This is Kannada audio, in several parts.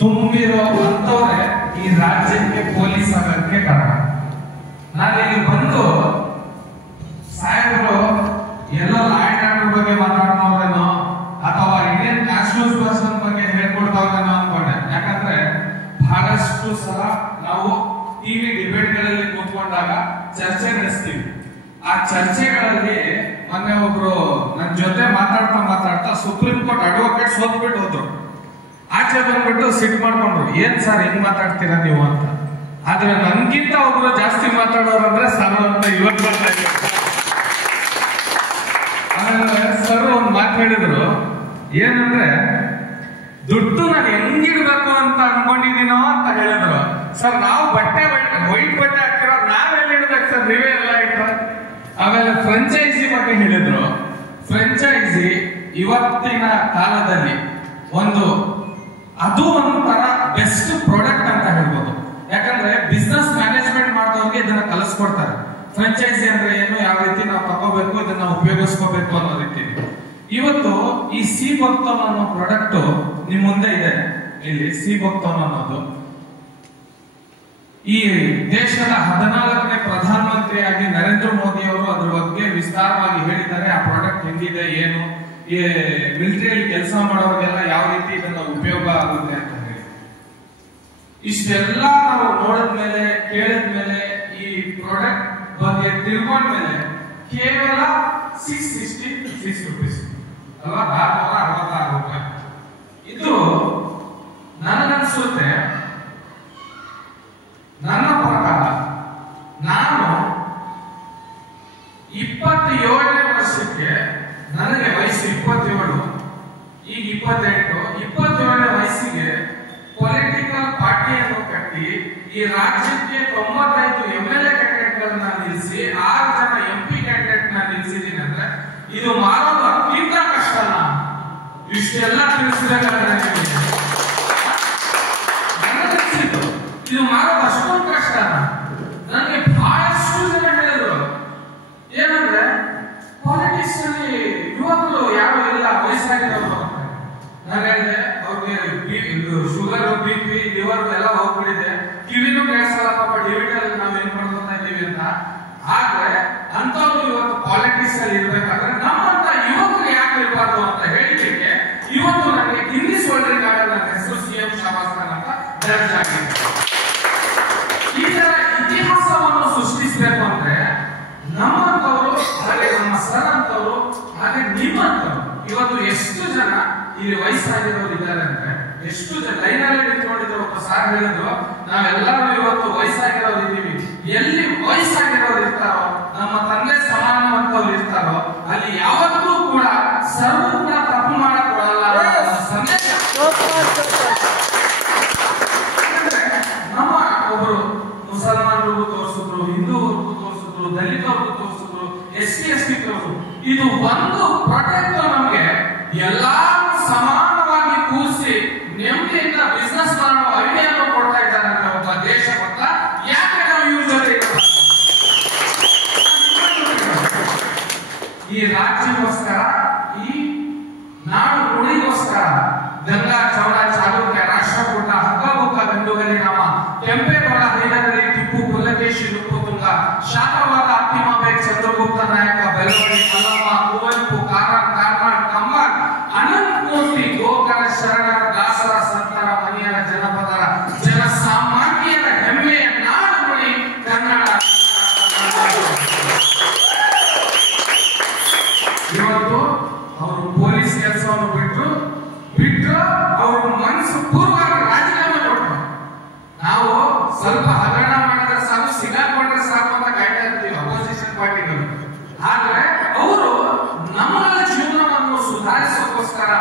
ತುಂಬಿರೋ ಅಂತವ್ರೆ ಈ ರಾಜ್ಯಕ್ಕೆ ಪೊಲೀಸ್ ಆಗೋದಕ್ಕೆ ಕಾರಣ. ನಾನು ಇಲ್ಲಿ ಬಂದು ಸಾಹೇಬರು ಎಲ್ಲೋ ಲಾ ಅಂಡ್ ಆರ್ಡರ್ ಬಗ್ಗೆ ಮಾತಾಡ್ತಾವ್ರೇನೋ ಅಥವಾ ಇಂಡಿಯನ್ ನ್ಯಾಷನಲ್ ಪರ್ಸನ್ ಬಗ್ಗೆ ಹೇಳ್ಕೊಡ್ತಾವ್ರೇನೋ ಅನ್ಕೊಂಡೆ. ಯಾಕಂದ್ರೆ ಬಹಳಷ್ಟು ಸಲ ನಾವು ಟಿವಿ ಡಿಬೇಟ್ಗಳಲ್ಲಿ ಕೂತ್ಕೊಂಡಾಗ ಚರ್ಚೆ ನಡೆಸ್ತೀವಿ. ಆ ಚರ್ಚೆಗಳಲ್ಲಿ ಮೊನ್ನೆ ಒಬ್ರು ನನ್ನ ಜೊತೆ ಮಾತಾಡ್ತಾ ಸುಪ್ರೀಂ ಕೋರ್ಟ್ ಅಡ್ವೊಕೇಟ್ ಸೋತ್ಬಿಟ್ಟು ಹೋದ್ರು. ಆಚೆ ಬಂದ್ಬಿಟ್ಟು ಸಿಟ್ ಮಾಡ್ಕೊಂಡ್ರು, ಏನ್ ಸರ್ ಹೆಂಗ್ ಮಾತಾಡ್ತೀರಾ ನೀವು ಅಂತ. ಆದ್ರೆ ನನ್ಗಿಂತ ಒಬ್ರು ಜಾಸ್ತಿ ಮಾತಾಡೋರಂದ್ರೆ ಸರ್ ಅಂತ ಇವತ್ತು ಬರ್ತಾ ಇದ್ದಾರೆ. ಆಮೇಲೆ ಸರ್ ಒಂದ್ ಮಾತು ಹೇಳಿದ್ರು, ಏನಂದ್ರೆ ದುಡ್ಡು ನಾನು ಹೆಂಗಿಡ್ಬೇಕು ಅಂತ ಅನ್ಕೊಂಡಿದೀನೋ ಅಂತ ಹೇಳಿದ್ರು. ಸರ್ ನಾವು ಬಟ್ಟೆ ವೈಟ್ ಬಟ್ಟೆ ಹಾಕಿರೋ ನಾವೆಲ್ಲಿ ಇಡ್ಬೇಕು ಸರ್, ನೀವೇ ಎಲ್ಲ ಇಟ್ರ. ಆಮೇಲೆ ಫ್ರೆಂಚೈಸಿ ಬಗ್ಗೆ ಹೇಳಿದ್ರು. ಫ್ರೆಂಚೈಸಿ ಇವತ್ತಿನ ಕಾಲದಲ್ಲಿ ಅದು ಒಂಥರ ಬೆಸ್ಟ್ ಪ್ರಾಡಕ್ಟ್ ಅಂತ ಹೇಳ್ಬೋದು. ಯಾಕಂದ್ರೆ ಬಿಸ್ನೆಸ್ ಮ್ಯಾನೇಜ್ಮೆಂಟ್ ಮಾಡಿದವ್ರಿಗೆ ಇದನ್ನ ಕಲಿಸ್ಕೊಡ್ತಾರೆ. ಫ್ರೆಂಚೈಸಿ ಅಂದ್ರೆ ಏನು, ಯಾವ ರೀತಿ ನಾವು ತಗೋಬೇಕು, ಇದನ್ನ ಉಪಯೋಗಿಸ್ಕೋಬೇಕು ಅನ್ನೋ ರೀತಿ. ಇವತ್ತು ಈ ಸಿ ಬಕ್ತೋನ್ ಅನ್ನೋ ಪ್ರಾಡಕ್ಟ್ ನಿಮ್ ಮುಂದೆ ಇದೆ. ಇಲ್ಲಿ ಸಿ ಬಕ್ತೋನ್ ಅನ್ನೋದು ಈ ದೇಶದ 14ನೇ ಪ್ರಧಾನಮಂತ್ರಿಯಾಗಿ ನರೇಂದ್ರ ಮೋದಿ ಅವರು ಅದ್ರ ಬಗ್ಗೆ ವಿಸ್ತಾರವಾಗಿ ಹೇಳಿದ್ದಾರೆ. ಆ ಪ್ರಾಡಕ್ಟ್ ಹೆಂಗಿದೆ, ಏನು, ಈ ಮಿಲಿಟರಿಯಲ್ಲಿ ಕೆಲಸ ಮಾಡೋರಿಗೆಲ್ಲ ಯಾವ ರೀತಿ ಇದನ್ನ ಉಪಯೋಗ ಆಗುತ್ತೆ ಅಂತ ಹೇಳಿ. ಇಷ್ಟೆಲ್ಲ ನಾವು ನೋಡಿದ್ಮೇಲೆ ಕೇಳಿದ್ಮೇಲೆ ಈ ಪ್ರಾಡಕ್ಟ್ ಬಗ್ಗೆ ತಿಳ್ಕೊಂಡ್ಮೇಲೆ ಕೇವಲ 666 ರೂಪೀಸ್ ಅಲ್ವಾ, 466 ರೂಪಾಯಿ. ಇದು ನನಗನ್ಸುತ್ತೆ, ನನ್ನ ಪ್ರಕಾರ ನಾನು 27ನೇ ವರ್ಷಕ್ಕೆ, ನನಗೆ ವಯಸ್ಸು 27, ಈಗ 28, 27ನೇ ವಯಸ್ಸಿಗೆ ಪೊಲಿಟಿಕಲ್ ಪಾರ್ಟಿಯನ್ನು ಕಟ್ಟಿ ಈ ರಾಜ್ಯಕ್ಕೆ 95 MLA ಕ್ಯಾಂಡಿಡೇಟ್ ಗಳನ್ನ ನಿಲ್ಲಿಸಿ 6 ಜನ MP ಕ್ಯಾಂಡಿಡೇಟ್ ನ ನಿಲ್ಲಿಸಿದೀನಿ ಅಂದ್ರೆ ಇದು ಮಾಡೋದು ಅತ್ಯಂತ ಕಷ್ಟನಾ? ಇಷ್ಟೆಲ್ಲ ತಿಳಿಸಿದಾಗ ನನಗನ್ಸಿದ್ದು ಇದು ಮಾಡೋದು ಅಷ್ಟೊಂದು ಕಷ್ಟನಾ? ನನಗೆ ಬಹಳಷ್ಟು ಜನ ಹೇಳಿದ್ರು, ಏನಂದ್ರೆ ಪಾಲಿಟಿಕ್ಸ್ ಅಲ್ಲಿ ಯುವಕರು ಯಾರು ಇಲ್ಲ, ವಯಸ್ಸಾಗಿರೋರು. ನಾನು ಹೇಳಿದೆ ಅವ್ರಿಗೆ ಶುಗರ್, BP, ಲಿವರ್ ಎಲ್ಲ ಹೋಗ್ಬಿಟ್ಟಿದೆ, ಕಿವಿನೂ ಕೇಳಿಸಲ್ಲ ಪಾಪ, ಡಿವಿಟಲ್ ನಾವ್ ಏನ್ ಮಾಡ್ಕೊತಾ ಇದೀವಿ ಅಂತ. ಆದ್ರೆ ಅಂತವ್ರು ಇವತ್ತು ಪಾಲಿಟಿಕ್ಸ್ ಅಲ್ಲಿ ಇರ್ಬೇಕಾದ್ರೆ ನಮ್ಮಂತ ಯುವಕರು ಯಾಕೆ ಇರಬಾರ್ದು ಅಂತ ಹೇಳಿದ್ದಕ್ಕೆ ಇವತ್ತು ನನಗೆ ಗಿನ್ನಿಸ್ ವರ್ಲ್ಡ್ ರೆಕಾರ್ಡ್ ನನ್ನ ಹೆಸರು CM ಶಾಬಾಸ್ ಖಾನ್ ಅಂತ ದರ್ಜ್ ಆಗಿದೆ. ಈ ತರ ಇತಿಹಾಸವನ್ನು ಸೃಷ್ಟಿಸಬೇಕು ಅಂದ್ರೆ ನಮ್ಮಂತವರು, ಹಾಗೆ ನಮ್ಮ ಸರ್ ಅಂತವರು, ಹಾಗೆ ನಿಮ್ಮಂತವರು ಇವತ್ತು ಎಷ್ಟು ಜನ ಇಲ್ಲಿ ವಯಸ್ಸಾಗಿರೋರು ಇದ್ದಾರೆ ಅಂದ್ರೆ, ಎಷ್ಟು ಜನ ಲೈನಲ್ಲಿ ನಿಂತ್ಕೊಂಡಿದ್ರು. ಒಬ್ಬ ಸಾರ್ ಹೇಳಿದ್ರು, ನಾವೆಲ್ಲರೂ ಇವತ್ತು ವಯಸ್ಸಾಗಿರೋರು ಇದ್ದೀವಿ. ಎಲ್ಲಿ ವಯಸ್ಸಾಗಿರೋರು ಇರ್ತಾರೋ, ನಮ್ಮ ತಂದೆ ಸಮಾನವಂತವ್ರು ಇರ್ತಾರೋ, ಅಲ್ಲಿ ಯಾವತ್ತೂ ಕೂಡ ಸರ್ವ ಕೂಡ ತಪ್ಪು ಮಾಡಕ್ ಕೊಡಲ್ಲ ಸಂದೇಶ. ನಮ್ಮ ಒಬ್ರು ಮುಸಲ್ಮಾನರಿಗೂ ತೋರಿಸಿದ್ರು, ಹಿಂದೂವರೆಗೂ ತೋರಿಸಿದ್ರು, ದಲಿತವ್ರಿಗೂ ತೋರಿಸಿದ್ರು, SC/ST ತೋರಿಸಿದ್ರು. ಇದು ಒಂದು ಪ್ರಾಡಕ್ಟ್ ನಮ್ಗೆ ಎಲ್ಲಾರು ಸಮಾನವಾಗಿ ಕೂರಿಸಿ ನೆಮ್ಮದಿಯಿಂದ ಬಿಸ್ನೆಸ್ ಮಾಡೋ ಐಡಿಯಾನು ಕೊಡ್ತಾ ಇದ್ದಾರೆ ಅಂತ ಒಬ್ಬ ದೇಶ ಗೊತ್ತ. ಯಾಕೆ ನಾವು ಇವ್ರ ಜೊತೆ ಈ ರಾಜ್ಯಕ್ಕೋಸ್ಕರ, ಈ ನಾಡು ನುಡಿಗೋಸ್ಕರ ಗಂಗಾ ಚೌಡ ಚಾಲುಕ್ಯ ರಾಷ್ಟ್ರಕೂಟ ಹಕ್ಕಬುಕ್ಕ ಗಂಡುಗಲಿ ನಾಮ ಕೆಂಪೇಗೌಡ ಹೈದರಾಲಿ ಟಿಪ್ಪು ಪುಲಕೇಶಿ ನೃಪತುಂಗ ಶಾತವಾದ ಅತ್ತಿಮಾಬೇಗ್ ಚಂದ್ರಗುಪ್ತ ನಾಯಕ ಬೆಳವಡಿ ಕಲ್ಲಮ್ಮ ಕುವೆಂಪು ಕಾರನ್ ಕಾರ್ನಾಡ್ ಕಂಬಾರ್ ಅನಂತ ಮೂರ್ತಿ ಗೋಕರ ಶರಣರ ದಾಸರ ಸಂತರ ಮನಿಯರ ಜನಪದರ ಜನಸಾಮಾನ್ಯರ ಹೆಮ್ಮೆಯ ನಾಡು ನುಡಿ ಕನ್ನಡ. ಇವತ್ತು ಅವರು ಪೊಲೀಸ್ ಕೆಲಸವನ್ನು ಬಿಟ್ರು ಅವ್ರ ಮನಸ್ಸು ಪೂರ್ವಕ ರಾಜೀನಾಮೆ ಕೊಟ್ಟರು. ನಾವು ಸ್ವಲ್ಪ ಹಗರಣ ಮಾಡಿದ್ರೆ ಸಾಕು, ಸಿಗಾಕೊಂಡ್ರೆ ಸಾಕು ಅಂತ ಕಾಯ್ತಾ ಇರ್ತೀವಿ ಅಪೋಸಿಷನ್ ಪಾರ್ಟಿಗಳು. ಆದ್ರೆ ಅವರು ನಮ್ಮ ಜೀವನವನ್ನು ಸುಧಾರಿಸೋಕೋಸ್ಕರ,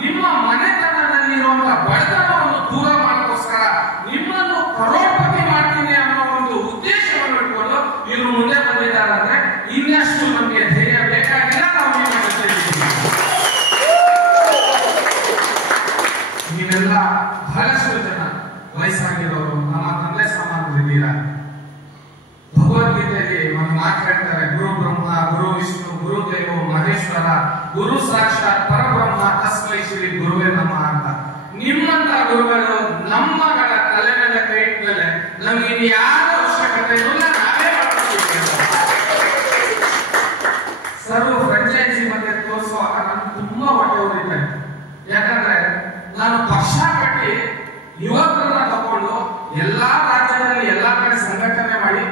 ನಿಮ್ಮ ಮನೆತನದಲ್ಲಿರುವಂತಹ ಬಡತನವನ್ನು ದೂರ ಮಾಡೋಕ್ಕೋಸ್ಕರ, ನಿಮ್ಮನ್ನು ಕರೋಡ್ಪತಿ ಮಾಡ್ತೀನಿ ಅನ್ನೋ ಒಂದು ಉದ್ದೇಶವನ್ನು ಇಟ್ಕೊಂಡು ಇವರು ಮುಂದೆ ಬಂದಿದ್ದಾರೆ. ಅಂದ್ರೆ ಇನ್ನಷ್ಟು ನಮಗೆ ಧೈರ್ಯ ಬೇಕಾಗಿಲ್ಲ. ನಾವು ನೀವೆಲ್ಲ ಬಹಳಷ್ಟು ಜನ ವಯಸ್ಸಾಗಿರೋರು, ನಮ್ಮ ತಂದೆ ಸಮಾನರಿದ್ದೀರಾ. ಭಗವದ್ಗೀತೆಯಲ್ಲಿ ಒಂದು ಮಾತು ಹೇಳ್ತಾರೆ, ಗುರು ಬ್ರಹ್ಮ, ಗುರು ವಿಷ್ಣು, ಗುರು ದೇವೋ ಮಹೇಶ್ವರ, ಗುರು ಸಾಕ್ಷಾತ್ ಪರಬ್ರಹ್ಮ ತಸ್ಮೈ ಶ್ರೀ ಗುರುವೇ ನಮಃ ಅಂತ. ನಿಮ್ಮಂತ ಗುರುಗಳು ನಮ್ಗೆ ಯಾರ ಅವಶ್ಯಕತೆ ಇಲ್ಲ, ನಾವೇ ಮಾಡ್ಕೊಳ್ತೀವಿ. ಸರ್ ಫ್ರಾಂಚೈಸಿ ಮತ್ತೆ ತೋರಿಸುವಾಗ ನಾನು ತುಂಬಾ ಹೊಟ್ಟೆ ಉರಿತಾ ಇತ್ತು. ಯಾಕಂದ್ರೆ ನಾನು ವರ್ಷ ಕಟ್ಟಿ ಯುವಕರನ್ನ ತಗೊಂಡು ಎಲ್ಲಾ ರಾಜ್ಯದಲ್ಲಿ ಎಲ್ಲಾ ಕಡೆ ಸಂಘಟನೆ ಮಾಡಿ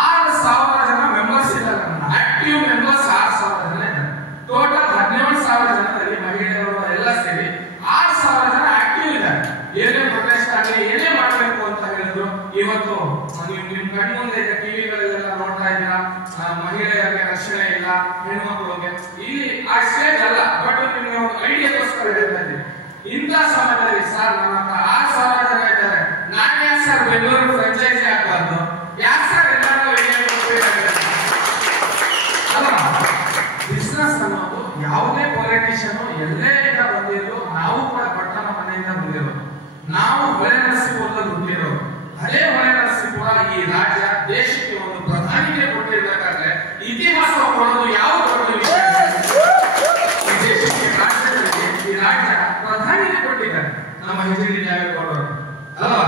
6,000 ಜನ ಮೆಂಬರ್ಸ್ ಇದ್ದಾರೆ. ಆಕ್ಟಿವ್ ಮೆಂಬರ್ಸ್ 6,000 ಜನ ಇದ್ದಾರೆ. ಟೋಟಲ್ 17,000 ಜನದಲ್ಲಿ ಮಹಿಳೆಯರು ಎಲ್ಲ ಸೇರಿ 6,000 ಜನ ಆಕ್ಟಿವ್ ಇದ್ದಾರೆ. ಏನೇ ಪ್ರೊಟೆಸ್ಟ್ ಆಗಲಿ ಏನೇ ಮಾಡಬೇಕು ಅಂತ ಹೇಳಿದ್ರು. ಇವತ್ತು ನೀವು ನಿಮ್ ಕಣ್ಣು ಮುಂದೆ ಟಿವಿಗಳಲ್ಲೆಲ್ಲ ನೋಡ್ತಾ ಇದ್ದೀರಾ, ಮಹಿಳೆಯರಿಗೆ ರಕ್ಷಣೆ ಇಲ್ಲ, ಹೆಣ್ಮಕ್ಳಿಗೆ ಇಲ್ಲಿ ಆ ಸ್ಟೇಜ್ ಅಲ್ಲ. ಬಟ್ ನಿಮ್ಗೆ ಒಂದು ಐಡಿಯಾಗೋಸ್ಕರ ಹೇಳ್ತಾ ಇದ್ದೀನಿ. ಇಂಥ ಸಮಯದಲ್ಲಿ ಸರ್ ನಮ್ಮ ಹತ್ರ 6,000 ಜನ ಇದ್ದಾರೆ, ನಾನು ಯಾಕೆ ಸರ್ ಬೆಂಗಳೂರು ಫ್ರಾಂಚೈಸಿ ಆಗ್ಬಾರ್ದು? ಯಾಕೆ ಸರ್ ಎಲ್ಲರಿಗೂ ಅಲ್ಲ, ಬಿಸ್ನೆಸ್ ಅನ್ನೋದು ಯಾವುದೇ ಪೊಲಿಟಿಷಿಯನ್ ಎಲ್ಲೇ ಇಂದ ಬಂದಿದ್ರು, ನಾವು ಕೂಡ ಪಟ್ಟಣ ಮನೆಯಿಂದ ಬಂದಿರೋದು, ನಾವು ಹೊಳೆನರಸೀಪುರದಲ್ಲಿ ಹುಟ್ಟಿರೋದು. ಅದೇ ಹೊಳೆನರಸೀಪುರ ಈ ರಾಜ್ಯ ದೇಶಕ್ಕೆ ಒಂದು ಪ್ರಧಾನಿಗೆ ಕೊಟ್ಟಿರ್ಬೇಕಾದ್ರೆ ಇತಿಹಾಸ ಕೊಡೋದು ಯಾವ ದೊಡ್ಡ ವಿಷಯ? ಈ ದೇಶಕ್ಕೆ ರಾಜ್ಯದಲ್ಲಿ ಈ ರಾಜ್ಯ ಪ್ರಧಾನಿಗೆ ಕೊಟ್ಟಿದ್ದಾರೆ ನಮ್ಮ ಎಚ್.ಡಿ. ದೇವೇಗೌಡರು ಅಲ್ವಾ?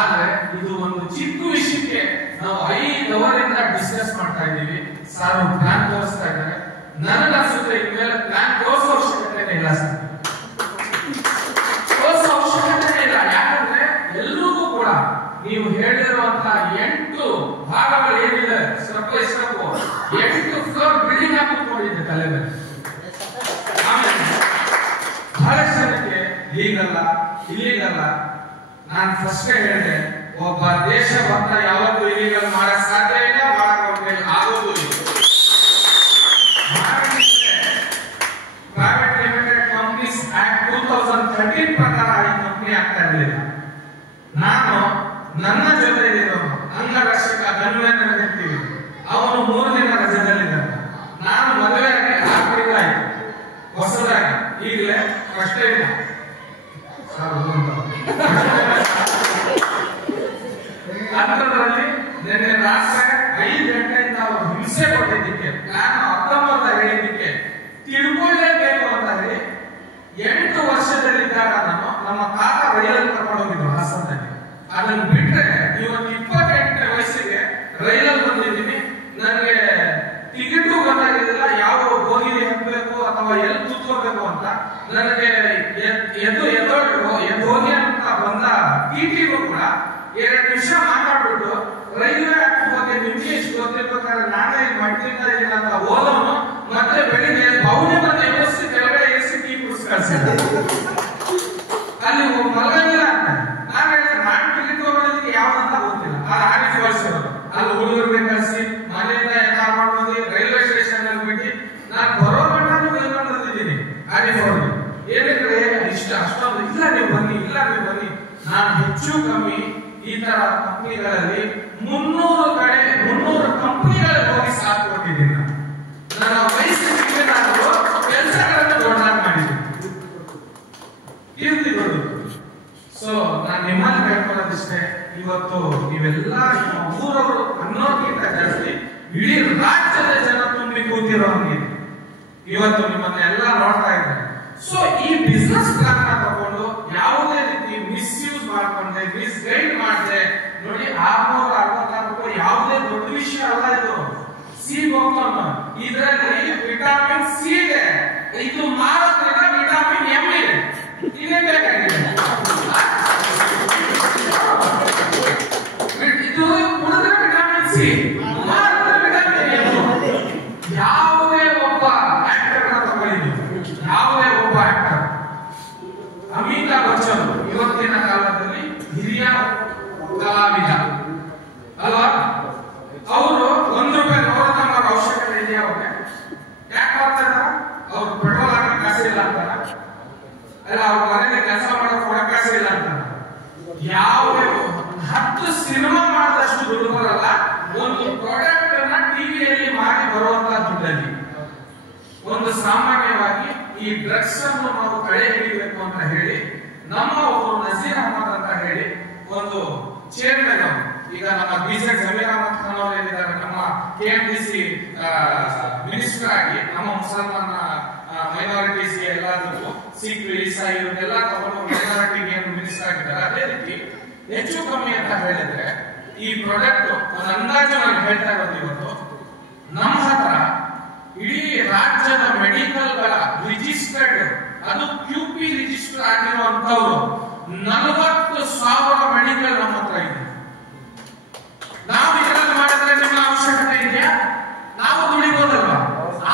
ಆದ್ರೆ ಇದು ಒಂದು ಚಿಕ್ಕ ವಿಷಯಕ್ಕೆ ನಾವು 5 ಅವರಿಂದ ಡಿಸ್ಕಸ್ ಮಾಡ್ತಾ ಇದ್ದೀವಿ. ಸರ್ ಪ್ಲಾನ್ ತೋರಿಸ್ತಾ ಇದ್ದಾರೆ. ನನಗನ್ಸುತ್ತೆ ಇನ್ಮೇಲೆ ಪ್ಲಾನ್ ತೋರಿಸೋ ಅವಶ್ಯಕತೆ ಇಲ್ಲ ಸರ್, ತೋರಿಸೋ ಅವಶ್ಯಕತೆ ಇಲ್ಲ. ಯಾಕಂದ್ರೆ ಎಲ್ರಿಗೂ ಕೂಡ ನೀವು ಹೇಳಿರುವಂತ 8 ಭಾಗಗಳು ಏನಿದೆ, step by step 8 floor building ಹಾಕಿಕೊಂಡಿದ್ದೆ ತಲೆ ಮೇಲೆ. ಆಮೇಲೆ ಬಹಳಷ್ಟು ಜನಕ್ಕೆ ಲೀಗಲ್ಲ ಇಲ್ಲಿಗಲ್ಲ. ನಾನು ಫಸ್ಟ್ ಹೇಳಿದೆ, ಒಬ್ಬ ದೇಶಭಕ್ತ ಯಾವತ್ತೂ ಇಲ್ಲಿಗಲ್ ಮಾಡಕ್ ಸಾಧ್ಯ ಇಲ್ಲ, ಮಾಡಕ್ ಆಗೋದು ಇಲ್ಲ. ಪ್ರೈವೇಟ್ ಲಿಮಿಟೆಡ್ ಕಂಪನೀಸ್ ಆಕ್ಟ್ 2013 ಪ್ರಕಾರ ಈ ಕಂಪನಿ ಆಗ್ತಾ ಇರಲಿಲ್ಲ. ನಾನು ನನ್ನ ಜೊತೆ ಇರೋನು ಅಂಗರಕ್ಷಕ ಧನ್ವೇಂದ್ರ ಹೇಳ್ತೀವಿ, ಅವನು 3 ದಿನ ರಜದಲ್ಲಿದ್ದಾನೆ. ನಾನು ಮದುವೆಯಾಗಿ 6 ತಿಂಗಳಾಯ್ತು ಹೊಸದಾಗಿ, ಈಗಲೇ ಅಷ್ಟೇ ಇಲ್ಲ. ಅಂಥದ್ರಲ್ಲಿ ನಿನ್ನೆ ರಾತ್ರಿ 5 ಗಂಟೆಯಿಂದ ಅವರು ಹಿಂಸೆ ಕೊಟ್ಟಿದ್ದಕ್ಕೆ, ನಾನು ಅರ್ಥಮರ್ಧ ಹೇಳಿದ್ದಕ್ಕೆ ತಿಳ್ಕೊಳ್ಳೇಬೇಕು ಅಂತ ಹೇಳಿ 8 ವರ್ಷದಲ್ಲಿದ್ದಾಗ ನಾನು ನಮ್ಮ ತಾತ ರೈಲಲ್ಲಿ ಕರ್ಕೊಂಡು ಹೋಗಿದ್ದು ಹಾಸನದಲ್ಲಿ. ಅದನ್ನು ಬಿಟ್ರೆ ಇವತ್ತು 28ನೇ ವಯಸ್ಸಿಗೆ ರೈಲಲ್ಲಿ ಬಂದಿದ್ದೀನಿ. ನನಗೆ ಟಿಕೆಟು ಗೊತ್ತಾಗಿದ್ದಿಲ್ಲ, ಯಾವ ಬೋಗಿಲಿ ಹತ್ತಬೇಕು ಅಥವಾ ಎಲ್ಲಿ ಕೂತ್ಕೋಬೇಕು ಅಂತ. ನನಗೆ ಎದ್ದು ಹೋಗಿ ಅಂತ ಬಂದ ಟಿಟಿಗೂ ಕೂಡ 2 ನಿಮಿಷ ಮಾತಾಡ್ಬಿಟ್ಟು ರೈಲ್ವೆ ಆಕ್ಟ್ ಬಗ್ಗೆ ನಿಮ್ಗೆ ಇಷ್ಟು ಗೊತ್ತಿರ್ಬೇಕಾದ್ರೆ ನಾನೇ ಮಾಡ್ತಿರ್ತಾ ಇದ್ದೀನಿ ಅಂತ ಓದೋನು ಮತ್ತೆ ಬೆಳಿಗ್ಗೆ ಅವನೇ ಬಂದು ಎಬ್ಬಿಸಿ ಕೆಳಗಡೆ ಇರಿಸಿ ಟೀ ಕುಡಿಸಿ ಕಳ್ಸಿದ್ದ. ಅಲ್ಲಿ ಮಲಗಿಲ್ಲ ಅಂತ ನಾನು ಹೇಳಿದ್ರೆ, ನಾನು ಟಿಕೆಟ್ ಹೋಗೋದಕ್ಕೆ ಯಾವ್ದಂತ ಗೊತ್ತಿಲ್ಲ. ಆಡಿಸಿ ಬಳಸಿರೋದು ಅಲ್ಲಿ ಹುಡುಗರಿಗೆ ಕಳಿಸಿ ಮನೆಯಿಂದ ಎಲ್ಲ ಮಾಡ್ಬೋದು, ರೈಲ್ವೆ ಸ್ಟೇಷನ್ ಅಲ್ಲಿ ಬಿಟ್ಟು ನಾನು ಬರೋ ಗಂಟನೂ ಬಂದಿದ್ದೀನಿ. ಆಡಿಸಿ ಹೋಗಿ ಏನಿದ್ರೆ ಇಷ್ಟ ಅಷ್ಟೊಂದು ಇಲ್ಲ, ನೀವು ಬನ್ನಿ, ಇಲ್ಲ ನೀವು ಬನ್ನಿ. ನಾನು ಹೆಚ್ಚು ಕಮ್ಮಿ ಈ ತರ ಕಂಪನಿಗಳಲ್ಲಿ 300 ಕಂಪನಿಗಳಿಗೆ ಹೋಗಿ ಸಾಥ್ ಕೊಟ್ಟಿದ್ದೀನಿ. ನನ್ನ ವಯಸ್ಸಿಗೆ ನಾನು ಕೆಲಸಗಳನ್ನು ದೊಡ್ಡದಾಗಿ ಮಾಡಿದ್ದೀನಿ, ಕೀರ್ತಿ ದೊಡ್ಡದು. ಸೊ ನಾನು ನಿಮ್ಮಲ್ಲಿ ಹೇಳ್ಕೊಳ್ಳೋದಿಷ್ಟೇ, ಇವತ್ತು ನೀವೆಲ್ಲ ಊರವರು ಅನ್ನೋಕ್ಕಿಂತ ಜಾಸ್ತಿ ಇಡೀ ರಾಜ್ಯದ ಜನ ತುಂಬಿ ಕೂತಿರೋ ಹಂಗೆ ಇವತ್ತು ನಿಮ್ಮನ್ನೆಲ್ಲ ನೋಡ್ತಾ ಇದ್ದಾರೆ. ಸೊ ಈ ಬಿಸ್ನೆಸ್ ಪ್ಲಾನ್ ತಗೊಂಡು ಯಾವುದೇ ರೀತಿ ಮಿಸ್ಯೂಸ್ ಮಾಡ್ಕೊಂಡೆ, ಮಿಸ್ಗೈಡ್ ಮಾಡದೆ, ನೋಡಿ 666 ರೂಪಾಯಿ ಯಾವುದೇ ದೊಡ್ಡ ವಿಷಯ ಅಲ್ಲ ಇದು. ಸಿ ಗೋಕರ್ಣ ಇದರಲ್ಲಿ ವಿಟಮಿನ್ ಸಿ ಇದೆ, ಇದು ಮಾರೋದ್ರಿಂದ ವಿಟಮಿನ್ ಎಂ ಇದೆ. ಇದೇ ಬೇಕಾಗಿದೆ, ಇದು ಕುಡಿದ್ರೆ ವಿಟಮಿನ್ ಸಿ, ಮಾರಿದ್ರೆ ವಿಟಮಿನ್ ಎಂ. ಯಾವುದೇ ಒಬ್ಬ ಆಕ್ಟರ್ ತಗೊಂಡಿದ್ದು, ಯಾವುದೇ ಒಬ್ಬ ಆಕ್ಟರ್, ಅಮಿತಾಬ್ ಬಚ್ಚನ್ ಇವತ್ತಿನ ಕಾಲದಲ್ಲಿ ಹಿರಿಯ ಕಲಾವಿದ ಅಲ್ವಾ, ಅವರು 1 ರೂಪಾಯಿ ನೋಟ್ ಮಾಡೋ ಅವಶ್ಯಕತೆ ಇದೆಯಾ ಅವ್ರಿಗೆ? ಯಾಕೆ ಮಾಡ್ತಾ ಇದಾರ? ಅವ್ರು ಪೆಟ್ರೋಲ್ ಹಾಕಿ ಕಾಸು ಇಲ್ಲ ಅಂತಾರ, ಅಲ್ಲ ಅವ್ರ ಮನೇಲಿ ಕೆಲಸ ಮಾಡೋ ಕೊಡೋ ಕಾಸು ಇಲ್ಲ ಅಂತಾರ. ಯಾವುದೇ 10 ಸಿನಿಮಾ ಮಾಡಿದಷ್ಟು ದುಡ್ಡು ಬರಲ್ಲ ಒಂದು ಪ್ರಾಡಕ್ಟ್ ಅನ್ನ ಟಿವಿಯಲ್ಲಿ ಮಾಡಿ ಬರುವಂತ ದುಡ್ಡಲ್ಲಿ. ಒಂದು ಸಾಮಾನ್ಯವಾಗಿ ಈ ಡ್ರಗ್ಸ್ ಅನ್ನು ನಾವು ತಡೆ ಹಿಡಿಯಬೇಕು ಅಂತ ಹೇಳಿ ನಮ್ಮ ಒಬ್ಬರು ನಜೀರ್ ಅಹಮದ್ ಅಂತ ಹೇಳಿ ಒಂದು ಚೇರ್ಮನ್, ಈಗ ನಮ್ಮ ಬಿಜೆಪಿ ಜಮೀರ್ ಅಹಮದ್ ಖಾನ್ ಅವರು ಏನಿದ್ದಾರೆ, ನಮ್ಮ ಕೆಎಂಡಿಸಿ ಮಿನಿಸ್ಟರ್ ಆಗಿ ನಮ್ಮ ಮುಸಲ್ಮಾನ ಮೈನಾರಿಟೀಸ್ ಎಲ್ಲದಕ್ಕೂ ಸಿಖ್ ಇಸಾಯಿ ಇವನ್ನೆಲ್ಲ ತಗೊಂಡು ಮೈನಾರಿಟಿಗೆ ಮಿನಿಸ್ಟರ್ ಆಗಿದ್ದಾರೆ. ಅದೇ ರೀತಿ ಹೆಚ್ಚು ಕಮ್ಮಿ ಅಂತ ಹೇಳಿದ್ರೆ ಈ ಪ್ರಾಡಕ್ಟ್ ಒಂದು ಅಂದಾಜು ನಾನು ಹೇಳ್ತಾ ಇರೋದು ಇವತ್ತು ನಮ್ಮ ಹತ್ರ ಇಡೀ ರಾಜ್ಯದ ಮೆಡಿಕಲ್ಗಳ ರಿಜಿಸ್ಟರ್ಡ್, ಅದು QP ರಿಜಿಸ್ಟರ್ ಆಗಿರುವಂತವ್ರು 40,000 ಮೆಡಿಕಲ್ ನಮ್ಮ ಹತ್ರ ಇದೆ. ನಾವು ಇದರಲ್ಲಿ ಮಾಡಿದ್ರೆ ನಿಮ್ಮ ಅವಶ್ಯಕತೆ ಇದೆಯಾ? ನಾವು ದುಡಿಬಹುದಲ್ವಾ?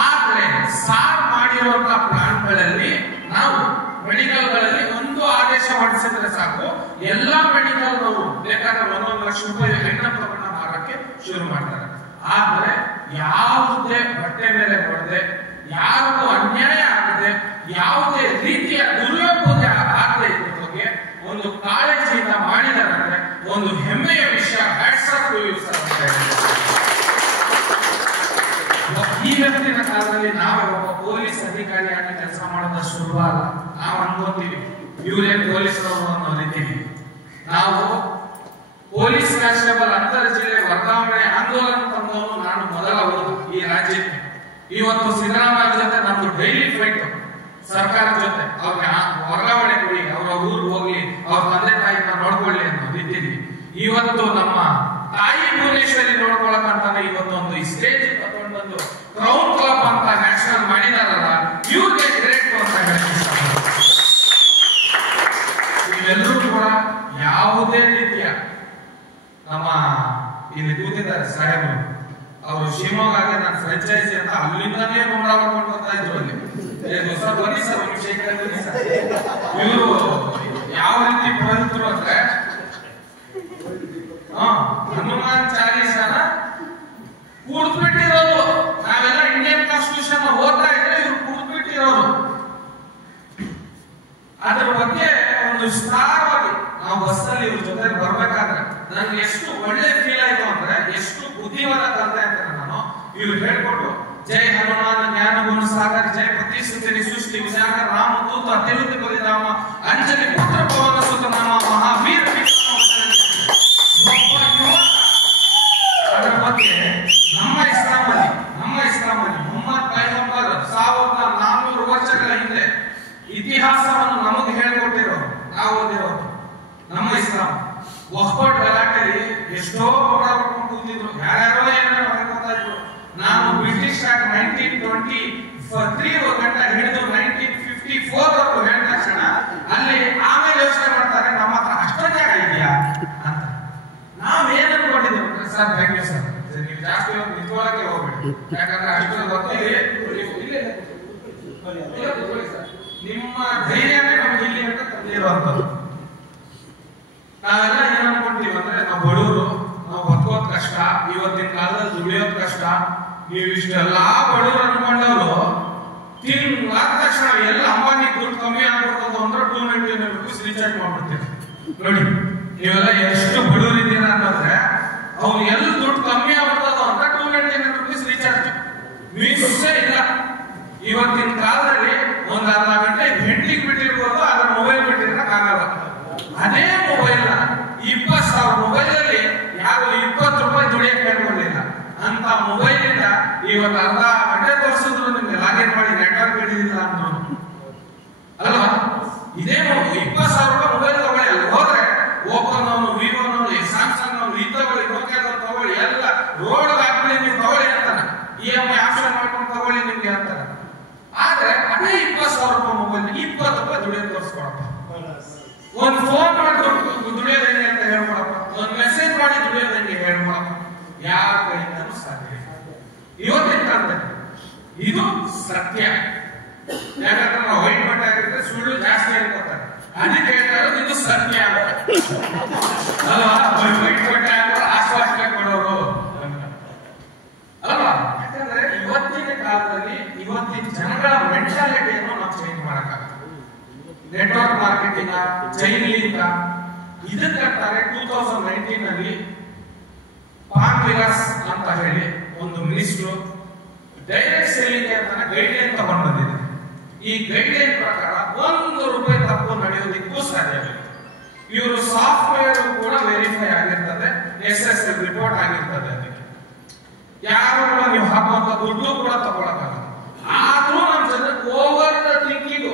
ಆದ್ರೆ ಸಾರ್ ಮಾಡಿರುವಂತಹ ಪ್ಲಾಂಟ್ಗಳಲ್ಲಿ ನಾವು ಮೆಡಿಕಲ್ಗಳಲ್ಲಿ ಒಂದು ಆದೇಶ ಹೊರಡಿಸಿದ್ರೆ ಸಾಕು, ಎಲ್ಲಾ ಮೆಡಿಕಲ್ನವರು ಬೇಕಾದ್ರೆ 1 ಲಕ್ಷ ರೂಪಾಯಿ ಹೆಣ್ಣು ತಗೊಂಡ ಮಾರಕ್ಕೆ ಶುರು ಮಾಡ್ತಾರೆ. ಆದ್ರೆ ಯಾವುದೇ ಬಟ್ಟೆ ಮೇಲೆ ಹೊಡೆದೆ, ಯಾರಿಗೂ ಅನ್ಯಾಯ ಆಗದೆ, ಯಾವುದೇ ರೀತಿಯ ದುರುಪಯೋಗ ಆಗದೆ ಇದ್ರ ಬಗ್ಗೆ ಒಂದು ಕಾಳಜಿಯಿಂದ ಮಾಡಿದಾರೆ ಒಂದು ಹೆಮ್ಮೆಯ ವಿಷಯ. Hats off to you sir. ಇವತ್ತಿನ ಕಾಲದಲ್ಲಿ ನಾವು ಒಬ್ಬ ಪೊಲೀಸ್ ಅಧಿಕಾರಿಯಾಗಿ ಕೆಲಸ ಮಾಡೋದು ಸುಲಭ ಅಲ್ಲ. ನಾವು ಅನ್ಕೋತೀವಿ ಇವರೇ ಪೊಲೀಸರವರು ಅನ್ನೋ ರೀತಿಯಲ್ಲಿ. ನಾವು ಪೊಲೀಸ್ ಕಾನ್ಸ್ಟೇಬಲ್ ಅಂತರ ಜಿಲ್ಲೆ ವರ್ಗಾವಣೆ ಆಂದೋಲನ ತಂದವನು ನಾನು ಮೊದಲ ಈ ರಾಜ್ಯಕ್ಕೆ. ಇವತ್ತು ಸಿದ್ದರಾಮಯ್ಯ ಜೊತೆ ನಮ್ದು ಡೈಲಿ ಫೈಟ್ ಸರ್ಕಾರದ ಜೊತೆ. ಅವ್ರಿಗೆ ವರ್ಗಾವಣೆ ಕೊಡಿ, ಅವರ ಊರಿಗೆ ಹೋಗ್ಲಿ, ಅವ್ರ ತಂದೆ ತಾಯಿನ ನೋಡ್ಕೊಳ್ಳಿ ಅನ್ನೋ ರೀತಿಯಲ್ಲಿ. ಇವತ್ತು ನಮ್ಮ ತಾಯಿ ಭುವನೇಶ್ವರಿ ನೋಡ್ಕೊಳಕಂತಾನೆ ಇವತ್ತೊಂದು ಈ ಸ್ಟೇಜ್ ತಗೊಂಡು ಬಂದು ಕ್ರೌನ್ ಕ್ಲಬ್ ಅಂತ ನ್ಯಾಷನಲ್ ಮಾಡಿದಾರಲ್ಲ, ಇವ್ರಿಗೆ ಗ್ರೇಟ್ ಅಂತ ಹೇಳ್ತೀನಿ. ಇವೆಲ್ಲರೂ ಕೂಡ ಯಾವುದೇ ರೀತಿಯ ನಮ್ಮ ಇಲ್ಲಿ ಕೂತಿದ್ದಾರೆ ಸಾಹೇಬರು, ಅವರು ಶಿವಮೊಗ್ಗ ನಾನು ಫ್ರೆಂಚೈಸಿ ಅಂತ ಅಲ್ಲಿಂದಾನೇ ಗುಂಡ ಮಾಡ್ಕೊಂಡು ಬರ್ತಾ ಇದ್ರು. ಅಲ್ಲಿ ಬನ್ನಿ ಸರ್, ಇವರು ಯಾವ ರೀತಿ ಪುರೋಹಿತರು ಅಂದ್ರೆ ಹನುಮಾನ್ ಚಾಲೀಸನ ಕೂಡ್ಬಿಟ್ಟಿರೋದು. ನಾವೆಲ್ಲ ಇಂಡಿಯನ್ ಕಾನ್ಸ್ಟಿಟ್ಯೂಷನ್ ಓದ್ತಾ ಇದ್ರೆ ಇವ್ರು ಕೂಡ್ಬಿಟ್ಟಿರೋದು. ಅದ್ರ ಬಗ್ಗೆ ಒಂದು ವಿಸ್ತಾರವಾಗಿ ನಾವು ಬಸ್ಸಲ್ಲಿ ಇವ್ರ ಜೊತೆ ಬರ್ಬೇಕಾದ್ರೆ ನನ್ಗೆ ಎಷ್ಟು ಒಳ್ಳೆ ಫೀಲ್ ಆಯ್ತು ಅಂದ್ರೆ, ಎಷ್ಟು ಬುದ್ಧಿವಾದ ಕಲಿತೆ ಅಂತ ನಾನು ಇವ್ರು ಹೇಳ್ಕೊಟ್ಟು ಜೈ ಹನುಮಾನ್ ಜ್ಞಾನ ಗುಣ ಸಾಗರ್ ಜೈ ಪ್ರತಿಷ್ಠಿತ ಸೃಷ್ಟಿ ವಿಜಾಗರ ರಾಮ ದೂತ ಅತಿರುದ್ಧ ಬಲಿರಾಮ ಅಂಜಲಿ ಪುತ್ರ ಪವನ ಸುತ ನಾಮ ಮಹಾವೀರ. ಅದರ ಬಗ್ಗೆ ನಮ್ಮ ಇಸ್ಲಾಮಲ್ಲಿ ಮೊಹಮ್ಮದ್ ಪೈಗಂಬರ್ 1400 ವರ್ಷಗಳ ಹಿಂದೆ ಇತಿಹಾಸವನ್ನು ನಮಗೆ ಹೇಳಿಕೊಟ್ಟಿರೋರು, ನಾವು ಓದಿರೋರು. ನಮ್ಮ ಇಸ್ಲಾಂ ವಕ್ಫ್ ಗಲಾಟೆಯಲ್ಲಿ ಎಷ್ಟೋ ಹೋರಾಡ್ಕೊಂಡು ಕೂತಿದ್ರು, ಯಾರ್ಯಾರೋ ಏನೇನೋ ಹೇಳ್ಕೊತಾ ಇದ್ರು. ನಾನು ಬ್ರಿಟಿಷ್ ಆಕ್ಟ್ 1923 ಗಂಟ ಹಿಡಿದು 1954 ವರೆಗೂ ಹೇಳಿದ ತಕ್ಷಣ ಅಲ್ಲಿ ಆಮೇಲೆ ಯೋಚನೆ ಮಾಡ್ತಾರೆ ನಮ್ಮ ಹತ್ರ ಅಷ್ಟೊಂದು ಜಾಗ ಇದೆಯಾ ಅಂತ. ನಾವೇನ್ ಅನ್ಕೊಂಡಿದ್ರು ಸರ್, ಥ್ಯಾಂಕ್ ಯು ಸರ್, ನೀವು ಜಾಸ್ತಿ ನಿಂತ್ಕೊಳ್ಳಕ್ಕೆ ಹೋಗ್ಬೇಡಿ, ಯಾಕಂದ್ರೆ ಅಷ್ಟೊಂದು ಗೊತ್ತಿದೆ ನಿಮ್ಮ ಧೈರ್ಯನೇ ನಮ್ಗೆ ಇಲ್ಲಿ ಅಂತ ತಂದಿರುವಂತದ್ದು. ನಾವೆಲ್ಲ ಏನ್ ಅನ್ಕೊಂತೀವಿ ಅಂದ್ರೆ, ನಾವು ಬಡವರು, ನಾವು ಬದುಕೋದ್ ಕಷ್ಟ, ಇವತ್ತಿನ ಕಾಲದಲ್ಲಿ ದುಡಿಯೋದ್ ಕಷ್ಟ. ನೀವು ಇಷ್ಟೆಲ್ಲಾ ಬಡವರು ಅನ್ಕೊಂಡವ್ರು ತಿಂಗಳಾದ ತಕ್ಷಣ ಎಲ್ಲ ಅಂಬಾನಿ ದುಡ್ಡು ಕಮ್ಮಿ ಆಗ್ಬಿಡ್ತದ ಅಂದ್ರೆ 299 ರೂಪೀಸ್ ರೀಚಾರ್ಜ್ ಮಾಡ್ಬಿಡ್ತೀವಿ. ನೋಡಿ ನೀವೆಲ್ಲ ಎಷ್ಟು ಬಡವರು ಇದ್ದೀರಾ ಅಂತಂದ್ರೆ, ಅವ್ರು ಎಲ್ಲ ದುಡ್ಡು ಕಮ್ಮಿ ಆಗ್ಬಿಡ್ತದ ಅಂದ್ರೆ 299 ರೂಪೀಸ್ ರೀಚಾರ್ಜ್ ಮೀಸೇ ಇಲ್ಲ. ಇವತ್ತಿನ ಕಾಲದಲ್ಲಿ ಒಂದ್ ಅರ್ಧ ಗಂಟೆ ಹೆಂಡ್ಲಿಗೆ ಬಿಟ್ಟಿರ್ಬೋದು, ಅದ್ರ ಮೊಬೈಲ್ ಬಿಟ್ಟಿರಕ್ ಆಗಲ್ಲ. ಅದೇ ಮೊಬೈಲ್ ನ 20,000 ಮೊಬೈಲ್ ಅಲ್ಲಿ ಯಾರು 20 ರೂಪಾಯಿ ದುಡಿಯಕ್ಕೆ ಹೇಳ್ಕೊಳ್ಳಿಲ್ಲ ಅಂತ ಮೊಬೈಲ್ ಇಂದ ಇವತ್ತು ಅರ್ಧ ಗಂಟೆ ತೋರಿಸಿದ್ರು ನಿಮ್ಗೆ ಲಾಗಿನ್ ಮಾಡಿ ನೆಟ್ವರ್ಕ್ ಹಿಡಿದಿಲ್ಲ ಅಂದ್ರು ಅಲ್ವಾ? ಇದೇ 20,000 ರೂಪಾಯಿ ಮೊಬೈಲ್ ತಗೊಳ್ಳಿ, ಅಲ್ಲಿ ಹೋದ್ರೆ ಓಪನ್ ಅವನು, ವಿವೋನವನು, ಸ್ಯಾಮ್ಸಂಗ್ ಅವನು, ಇದು ತಗೊಳ್ಳಿ, ನೋಕಿಯಾದವ್ರು ತಗೊಳ್ಳಿ, ಎಲ್ಲ ರೋಡ್ ಹಾಕೊಳ್ಳಿ, ನೀವು ತಗೊಳ್ಳಿ ಅಂತಾನೆ, EMI ಆಪ್ಷನ್ ಮಾಡ್ಕೊಂಡು ತಗೊಳ್ಳಿ ನಿಮ್ಗೆ ಅಂತಾನೆ. ಆದ್ರೆ ಅದೇ 20,000 ರೂಪಾಯಿ ಮೊಬೈಲ್ 20 ರೂಪಾಯಿ ದುಡಿಯೋದು ತೋರಿಸ್ಕೊಡಪ್ಪ. ಒಂದ್ ಫೋನ್ ಮಾಡಿ ದುಡಿಯೋದು ಹೆಂಗೆ ಅಂತ ಹೇಳ್ಕೊಡಪ್ಪ, ಒಂದ್ ಮೆಸೇಜ್ ಮಾಡಿ ದುಡಿಯೋದು ಹೆಂಗೆ ಹೇಳ್ಕೊಡಪ್ಪ. ಯಾರ ಕೈಯಿಂದನೂ ಸಾಧ್ಯ ಇವತ್ತಿನ ಕಾಲದಲ್ಲಿ. ಇದು ಸತ್ಯ. ಯಾಕಂದ್ರೆ ನಾವು ವೈಟ್ ಬಟ್ಟೆ ಹಾಕಿದ್ರೆ ಸುಳ್ಳು ಜಾಸ್ತಿ ಹೇಳ್ಕೊತಾರೆ, ಅದಕ್ಕೆ ಹೇಳ್ತಾರೆ ಇದು ಸತ್ಯ ಅಲ್ವಾ? ವೈಟ್ ಬಟ್ಟೆ ಹಾಕಿದ್ರೆ ಆಶ್ವಾಸನೆ ಕೊಡೋರು ಅಲ್ವಾ? ಯಾಕಂದ್ರೆ ಇವತ್ತಿನ ಕಾಲದಲ್ಲಿ ಇವತ್ತಿನ ಜನಗಳ ಮೆಂಟಾಲಿಟಿಯನ್ನು ನಾವು ಚೇಂಜ್ ಮಾಡಕ್ಕಾಗಲ್ಲ. ನೆಟ್ವರ್ಕ್ ಮಾರ್ಕೆಟಿಂಗ್, ಚೈನ್ ಲಿಂಕ್ ಇದಕ್ಕಂತಾರೆ 2019 ನಲ್ಲಿ ಪಾನ್ ವಿಲಾಸ್ ಅಂತ ಹೇಳಿ ಒಂದು ಮಿನಿಸ್ಟ್ರು ಡೈರೆಕ್ಟ್ ಸೆಲ್ಲಿಂಗ್ ಅಂತ ಗೈಡ್ಲೈನ್ ತಗೊಂಡು ಬಂದಿದೆ. ಈ ಗೈಡ್ಲೈನ್ ಪ್ರಕಾರ 1 ರೂಪಾಯಿ ತಪ್ಪು ನಡೆಯೋದಕ್ಕೂ ಸಾಧ್ಯವಿಲ್ಲ. ಇವರು ಸಾಫ್ಟ್ವೇರ್ ಕೂಡ ವೆರಿಫೈ ಆಗಿರ್ತದೆ, SSL ರಿಪೋರ್ಟ್ ಆಗಿರ್ತದೆ. ಅದಕ್ಕೆ ಯಾರು ಕೂಡ ನೀವು ಹಾಕುವಂತ ದುಡ್ಡು ಕೂಡ ತಗೊಳಕ್ಕಾಗಲ್ಲ. ಆದ್ರೂ ನಮ್ಮ ಜನಕ್ಕೆ ಓವರ್ ಥಿಂಕಿಂಗ್,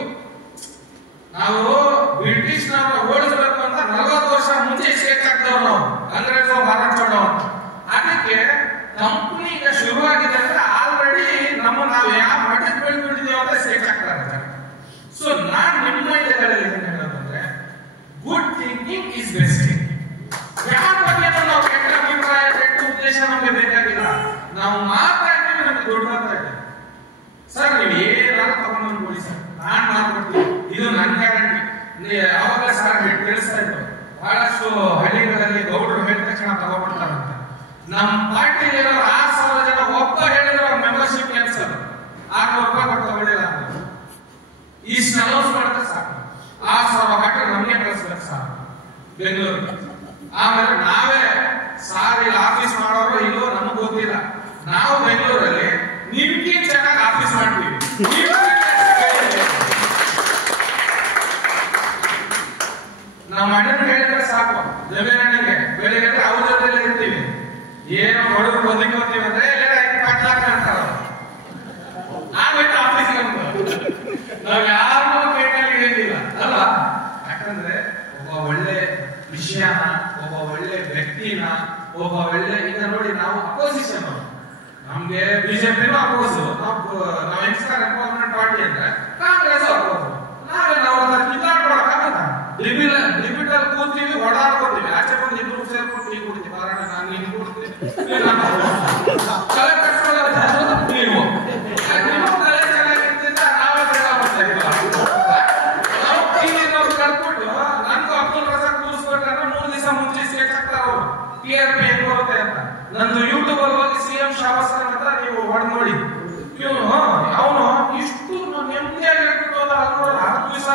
ನಾವು ಬ್ರಿಟಿಷ್ ನವರ ಓಡಿಸಬೇಕು ಅಂತ 40 ವರ್ಷ ಮುಂಚೆ ಸ್ಕೆಚ್ ಹಾಕ್ತವ್ರು ನಾವು, ಅಂಗ್ರೇಜರು ಮಾರಾಟ ಕಂಪ್ನಿ ಈಗ ಶುರುವಾಗಿದೆ ಅಂದ್ರೆ ಆಲ್ರೆಡಿ ನಾವು ಯಾವ ಮಟ್ಟಕ್ಕೆ ಬೆಳೆದ್ಬಿಟ್ಟಿದೀವಿ ಅಂತ ಸ್ಟೇಟ್ ಆಗ್ತಾರೆ. ಸೊ ನಾನ್ ನಿಮ್ಮ ಹೇಳೋದಂದ್ರೆ ಗುಡ್ ಥಿಂಕಿಂಗ್ ಇಸ್ ಬೆಸ್ಟ್. ಯಾರ ಬಗ್ಗೆ ನಾವು ಕೆಟ್ಟ ಅಭಿಪ್ರಾಯ ಕೆಟ್ಟ ಉದ್ದೇಶ ನಮಗೆ ಬೇಕಾಗಿಲ್ಲ. ನಾವು ಮಾತಾಡ್ತೀವಿ, ನಮ್ಗೆ ದೊಡ್ಡ ಮಾತಾಡ್ತೀವಿ. ಸರ್ ನೀವು ಏನಾದ್ರು ತಗೊಂಡು ಕೊಡಿ ಸರ್, ನಾನ್ ಮಾಡ್ಕೊಡ್ತೀನಿ, ಇದು ನನ್ನ ಗ್ಯಾರಂಟಿ. ಅವಾಗ ಸರ್ ತಿಳಿಸ್ತಾ ಇದ್ರು, ಬಹಳಷ್ಟು ಹಳ್ಳಿಗಳಲ್ಲಿ ಗೌಡರು ಹೇಳಿದ ತಕ್ಷಣ ತಗೋಬಿಡ್ತಾರಂತ. ನಮ್ಮ ಪಾರ್ಟಿಲಿ ಇರೋ 6,000 ಜನ ಒಬ್ಬ ಹೇಳಿದ್ರೆ ಅವ್ರ ಮೆಂಬರ್ಶಿಪ್ ಕ್ಯಾನ್ಸಲ್, 600 ರೂಪಾಯಿ ಕೊಟ್ಟು ತಗೊಳ್ಳಿಲ್ಲ ಅಂತ ಇಷ್ಟು ಅನೌನ್ಸ್ ಮಾಡಿದ್ರೆ ಸಾಕು. 6,000 ಹಾಕಿ ನಮಗೆ ಕಳಿಸ್ಬೇಕು ಸಾಕು ಬೆಂಗಳೂರಿಗೆ. ಆಮೇಲೆ ನಾವೇ ಸಾರ್ ಇಲ್ಲಿ ಆಫೀಸ್ ಮಾಡೋರು ಇಲ್ಲೋ ನಮಗ್ ಗೊತ್ತಿಲ್ಲ. ನಾವು ಬೆಂಗಳೂರಲ್ಲಿ ನಿಮ್ಗೆ ಚೆನ್ನಾಗಿ ಆಫೀಸ್ ಮಾಡ್ತೀವಿ. ನಮ್ಮ ಅಣ್ಣನ ಹೇಳಿದ್ರೆ ಸಾಕು, ಜಮೀನಣ್ಣಗೆ ಬೆಳಿಗ್ಗೆ ಅವ್ರ ಜೊತೆ ಇರ್ತೀವಿ. ಏನೋ ಹೊಡೆದು ಬದುಕೋತೀವಿ ಅಂದ್ರೆ ಕಟ್ಲಾಕ ಅಂತಾರ. ನಾವಿಟ್ಟು ಆಫೀಸ್ ನಾವ್ ಯಾರು ಕೈನಲ್ಲಿ ಏನಿಲ್ಲ ಅಲ್ವಾ? ಯಾಕಂದ್ರೆ ಒಬ್ಬ ಒಳ್ಳೆ ವಿಷಯನ, ಒಬ್ಬ ಒಳ್ಳೆ ವ್ಯಕ್ತಿನ, ಒಬ್ಬ ಒಳ್ಳೆ ಈಗ ನೋಡಿ ನಾವು ಅಪೋಸಿಷನ್, ನಮ್ಗೆ ಬಿಜೆಪಿನೂ ಅಪೋಸ್, ನಾವು ಎಕ್ಸ್ಟ್ರಾ ಎಂಪವರ್ಮೆಂಟ್ ಪಾರ್ಟಿ ಅಂದ್ರೆ ಕಾಂಗ್ರೆಸ್ ಅಪೋಸ್. ನಾವು ಕಿತ್ತಾಡ್ಕೊಳಕ್ಕಾಗತ್ತ? ಡಿಬಿಟಲ್ ಕೂತೀವಿ, ಓಡಾಡ್ಕೊತೀವಿ, ಆಚೆ ಬಂದು ಇಬ್ರು ಸೇರ್ಕೊಂಡು ಟೀ ಕುಡಿತೀವಿ. ನಾನು ನೀನು ಕುಡ್ತೀನಿ, ತಲೆ ಕಟ್ಕೊಳ್ಳೋದು ನೀವು ತಲೆ ಚೆನ್ನಾಗಿರ್ತಿದ್ದ ನಾವೇ ನಾವು ಟಿವಿನವ್ರು ಕಲ್ತ್ಬಿಟ್ಟು ನನ್ಗೂ ಅಬ್ದುಲ್ ರಜಾಕ್ ಕೂರಿಸ್ಕೊಂಡ್ರೆ 3 ದಿವಸ ಮುಂಚೆ ಸ್ಟೇಟ್ ಹಾಕ್ತಾರ ಅವರು TRP ಹೆಂಗ್ ಬರುತ್ತೆ ಅಂತ. ನಂದು ಯೂಟ್ಯೂಬ್ ಅಲ್ಲಿ ಹೋಗಿ CM ಶಾಬಾಸ್ ಖಾನ್ ಅಂತ ನೀವು ಹೊಡೆದ್ ನೋಡಿ. ಅವನು ಇಷ್ಟು ನೆಮ್ಮದಿಯಾಗಿ ಹೇಳ್ಬಿಟ್ಟು ಹೋದ, 10 ದಿವಸ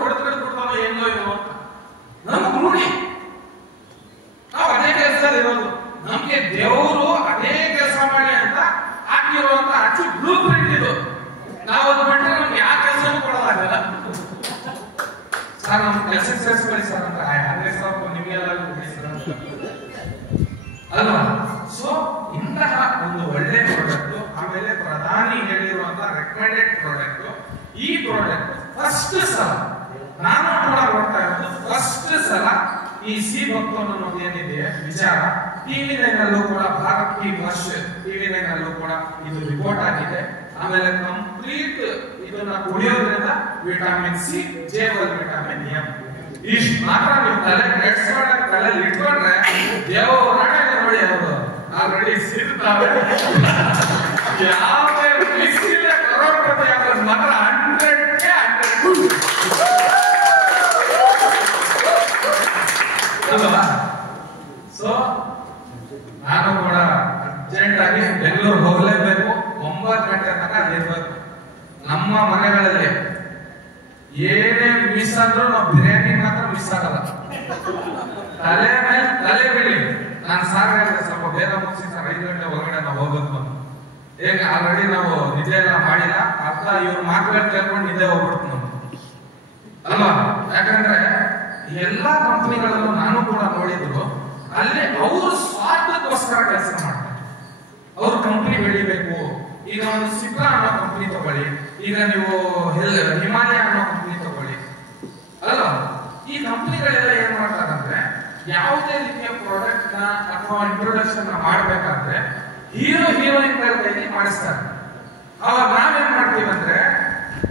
ಹೊಡೆದ್ಬಿಡ್ತಾನೋ ಹೆಂಗೋ ಇರೋ ನಮಗ್ ನೋಡಿ. ನಾವು ಅದೇ ಕೆಲಸದಲ್ಲಿ ಇರೋದು. ನಮ್ಗೆ ದೇವರು ಅದೇ ಕೆಲಸ ಮಾಡಿ ಅಂತ ಹಾಕಿರುವಂತ ಅಚ್ಚು ಬ್ಲೂ ಪ್ರಿಂಟ್ ಇದು. ನಾವು ಅದು ಬಿಟ್ಟರೆ ನಮ್ಗೆ ಯಾವ ಕೆಲಸನೂ ಕೊಡೋದಾಗಲ್ಲ. ಸರ್ ನಮ್ ಕೆಲಸಕ್ಕೆ ಸೇರಿಸ್ಕೊಳ್ಳಿ ಸರ್ ಅಂತ 15,000 ನಿಮ್ಗೆಲ್ಲ ಅಲ್ವಾ? ಸೊ ಇಂತಹ ಒಂದು ಒಳ್ಳೆ ಪ್ರಾಡಕ್ಟ್, ಆಮೇಲೆ ಪ್ರಧಾನಿ ಹೇಳಿರುವಂತ ರೆಕಮೆಂಡೆಡ್ ಪ್ರಾಡಕ್ಟ್. ಈ ಪ್ರಾಡಕ್ಟ್ ಫಸ್ಟ್ ಸಲ ನಾನು ಕೂಡ ನೋಡ್ತಾ ಇರೋದು, ಫಸ್ಟ್ ಸಲ ಈ ಸಿ ಭಕ್ತನ್ ಅನ್ನೋದು ಏನಿದೆ ವಿಚಾರ ಟಿವಿ ನಲ್ಲೂ ಕೂಡ, ಭಾರತ್ ಕಿ ವರ್ಷ ಟಿವಿ ನಲ್ಲೂ ಕೂಡ ಇದು ರಿಪೋರ್ಟ್ ಆಗಿದೆ. ಆಮೇಲೆ ಕಂಪ್ಲೀಟ್ ಇದನ್ನ ಕುಡಿಯೋದ್ರಿಂದ ವಿಟಮಿನ್ ಸಿ, ಜೇವಲ್ ವಿಟಮಿನ್ ಎಂ, ಇಷ್ಟು ಮಾತ್ರ ನೀವು ತಲೆಯಲ್ಲಿ ಇಟ್ಕೊಂಡ್ರೆ ದೇವರಾಣೆ ನೋಡಿ ಅವರು ಆಲ್ರೆಡಿ ಸಿಗ್ತಾವೆ. ಯಾವುದೇ ಮಿಸ್ಸಿಲ್ಲ, ಕರೋಡ್ಪತಿ ಆಗೋದು ಮಾತ್ರ 100ಕ್ಕೆ 100 ಅಲ್ವಾ? ಸೊ ನಾನು ಕೂಡ ಅರ್ಜೆಂಟ್ ಆಗಿ ಬೆಂಗಳೂರು ಹೋಗ್ಲೇಬೇಕು. 9 ಗಂಟೆ ತನಕ ಇರ್ಬೇಕು. ನಮ್ಮ ಮನೆಗಳಲ್ಲಿ ಏನೇ ಮಿಸ್ ಆದ್ರೂ ನಾವು ಬಿರಿಯಾನಿ ಮಾತ್ರ ಮಿಸ್ ಆಗಲ್ಲ. ತಲೆ ಮೇಲೆ ತಲೆ ಬಿಡಿ. ನಾನು ಸಾರ್ ಹೇಳಿದೆ ಸ್ವಲ್ಪ ಬೇಗ ಮುಗಿಸಿ ಸರ್, 5 ಗಂಟೆ ಒಳಗಡೆ ನಾವು ಹೋಗ್ಬೇಕು ಅಂತ. ಈಗ ಆಲ್ರೆಡಿ ನಾವು ನಿದ್ದೆ ಎಲ್ಲ ಮಾಡಿಲ್ಲ, ಅರ್ಧ ಇವ್ರ ಮಾತುಗಳು ಕೇಳ್ಕೊಂಡು ನಿದ್ದೆ ಹೋಗ್ಬಿಡ್ತು ನಮ್ಗೆ ಅಲ್ವಾ? ಯಾಕಂದ್ರೆ ಎಲ್ಲಾ ಕಂಪನಿಗಳಲ್ಲೂ ನಾನು ಕೂಡ ನೋಡಿದ್ರು, ಅಲ್ಲಿ ಅವರು ಸ್ವಾರ್ಥಕ್ಕೋಸ್ಕರ ಕೆಲಸ ಮಾಡ್ತಾರೆ. ಅವ್ರ ಕಂಪನಿ ಬೆಳಿಬೇಕು. ಈಗ ಒಂದು ಸಿಪ್ರಾ ಅನ್ನೋ ಕಂಪನಿ ತಗೊಳ್ಳಿ, ಈಗ ನೀವು ಹಿಮಾಲಯ ಅನ್ನೋ ಕಂಪನಿ ತಗೊಳ್ಳಿ ಅಲ್ವಾ? ಈ ಕಂಪನಿಗಳೆಲ್ಲ ಏನ್ ಮಾಡ್ತಾರಂದ್ರೆ, ಯಾವುದೇ ರೀತಿಯ ಪ್ರಾಡಕ್ಟ್ ನ ಅಥವಾ ಇಂಟ್ರೊಡಕ್ಷನ್ ಮಾಡ್ಬೇಕಾದ್ರೆ ಹೀರೋ ಹೀರೋಯಿನ್ ಕೈಲಿ ಮಾಡಿಸ್ತಾರೆ. ಅವಾಗ ನಾವೇನ್ ಮಾಡ್ತೀವಿ ಅಂದ್ರೆ,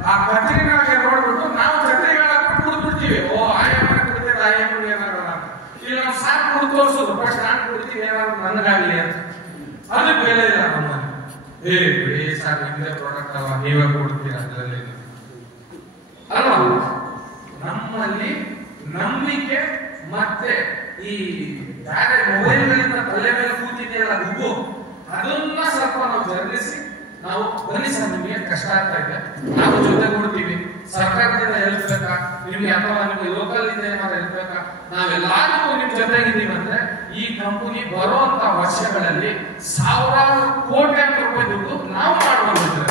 ಆ ಕತ್ರಿನಾಗೆ ನೋಡ್ಬಿಟ್ಟು ನಾವು ಕತ್ರಿಗಳ ಕುಡಿದ್ಬಿಡ್ತೀವಿ. ಓ ಆಯಮ್ಮ ಕುಡಿತೇವೆ, ಆಯಮ್ಮ ಏನಾಗಲ್ಲ ಅಂತ. ಇಲ್ಲಿ ನಾವು ಸಾಕು ಕುಡಿದು ತೋರಿಸೋದು, ಫಸ್ಟ್ ನಾನು ಕುಡಿತೀವಿ ಏನಾದ್ರು ನನಗಾಗ್ಲಿ ಅಂತ. ಅದಕ್ಕೆ ಬೆಲೆ ಇಲ್ಲ ನಮ್ಮಲ್ಲಿ. ಬಿಡಿ ಸರ್, ನಿಮ್ದೇ ಪ್ರಾಡಕ್ಟ್ ಅಲ್ವಾ, ನೀವೇ ಕೊಡ್ತೀರ ಅದರಲ್ಲಿ ಅಲ್ವಾ? ನಮ್ಮಲ್ಲಿ ನಂಬಿಕೆ ಮತ್ತೆ ಈ ಬೇರೆ ಮೊಬೈಲ್ಗಳಿಂದ ತಲೆ ಮೇಲೆ ಕೂತಿದೆಯಲ್ಲ ಗುಬ್ಬು, ಅದನ್ನ ಸ್ವಲ್ಪ ನಾವು ಜರುಗಿಸಿ, ನಾವು ಬನ್ನಿ ಸರ್ ನಿಮ್ಗೆ ಕಷ್ಟ ಆಗ್ತಾ ಇದೆ, ನಾವು ಜೊತೆ ಕೊಡ್ತೀವಿ, ಸರ್ಕಾರದಿಂದ ಹೆಲ್ಪ್ ಬೇಕಾ ನಿಮ್ಗೆ ಅಥವಾ ನಿಮ್ಗೆ ಲೋಕಲ್ ಇಂದ ಏನಾದ್ರು ಹೆಲ್ಪ್ ಬೇಕಾ, ನಾವೆಲ್ಲರಿಗೂ ನಿಮ್ ಜೊತೆಗಿದ್ದೀವಿ ಅಂದ್ರೆ ಈ ಕಂಪನಿ ಬರುವಂತ ವರ್ಷಗಳಲ್ಲಿ ಸಾವಿರಾರು ಕೋಟ್ಯಾಂತರ ರೂಪಾಯಿ ದುಡ್ಡು ನಾವು ಮಾಡಬಹುದು.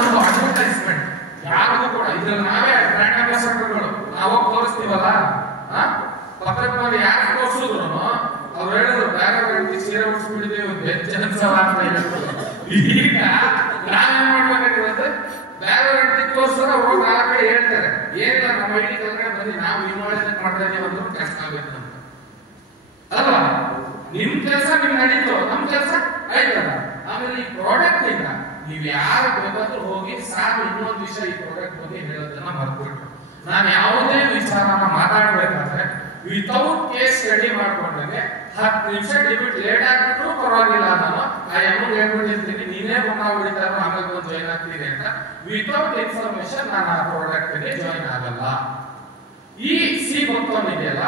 ಒಂದು ಅಡ್ವರ್ಟೈಸ್ಮೆಂಟ್ ಯಾರಿಗೂ ಕೂಡ ಇದ್ರಲ್ಲಿ ನಾವೇ ಬ್ರ್ಯಾಂಡ್ ಅಂಬಾಸಡರ್ಗಳು. ನಾವು ತೋರಿಸ್ತೀವಲ್ಲ, ಪಕ್ಕದವ್ರು ಯಾರು ತೋರಿಸಿದ್ರು ಅವ್ರು ಹೇಳಿದ್ರು ಬೇರೆ ವ್ಯಕ್ತಿ ಸೀರೆ ಉಡಿಸ್ಬಿಟ್ಟಿದ್ದೇವೆ ಬೆಚ್ಚನ್ಸವ ಅಂತ ಹೇಳಿದ್ರು. ಈಗ ನಾವೇನ್ ಮಾಡ್ಬೇಕಾಗಿರುತ್ತೆ, ಬೇರೆ ವ್ಯಕ್ತಿ ತೋರಿಸಿದ್ರೆ ಅವ್ರು ನಾವೇ ಹೇಳ್ತಾರೆ ಏನಿಲ್ಲ ನಮ್ಮ ಐಡಿ ಕೆಳಗಡೆ ಬಂದು ನಾವು ಇನ್ವಾಲ್ವ್ಮೆಂಟ್ ಮಾಡ್ತಾ ಇದೀವಿ ಅಂದ್ರೂ ಕಷ್ಟ ಆಗುತ್ತೆ ಅಲ್ವಾ? ನಿಮ್ ಕೆಲಸ ನಿಮ್ ನಡೀತು, ನಮ್ ಕೆಲಸ ಆಯ್ತಲ್ಲ. ಆಮೇಲೆ ಈ ಪ್ರಾಡಕ್ಟ್ ಇಂದ ನೀವ್ ಯಾರು ಬೇಕಾದ್ರೂ ಹೋಗಿ ಸಾಕು ಇನ್ನೊಂದು ವಿಷಯ ಈ ಪ್ರಾಡಕ್ಟ್ ಬಗ್ಗೆ ಹೇಳೋದನ್ನ ಮರ್ತ್ಬಿಟ್ರು. ನಾನು ಯಾವುದೇ ವಿಚಾರನ ಮಾತಾಡ್ಬೇಕಾದ್ರೆ ವಿತೌಟ್ ಕೇಸ್ ಸ್ಟಡಿ ಮಾಡ್ಕೊಂಡ್ರೆ 10 ನಿಮಿಷ ಡಿಬಿಟ್ ಲೇಟ್ ಆಗ್ಬಿಟ್ರು ಪರವಾಗಿಲ್ಲ. ನಾನು ಆ ಎಮ್ಮಗೆ ಹೇಳ್ಬಿಟ್ಟಿರ್ತೀನಿ, ನೀನೇ ಬಂದ ಹೊಡಿತಾರೋ ಆಮೇಲೆ ಬಂದು ಜಾಯ್ನ್ ಆಗ್ತೀನಿ ಅಂತ. ವಿತೌಟ್ ಇನ್ಫಾರ್ಮೇಶನ್ ನಾನು ಆ ಪ್ರಾಡಕ್ಟ್ ಗೆ ಜಾಯ್ನ್ ಆಗಲ್ಲ. ಈ ಸಿ ಬಕ್ತೋನ್ ಇದೆಯಲ್ಲ,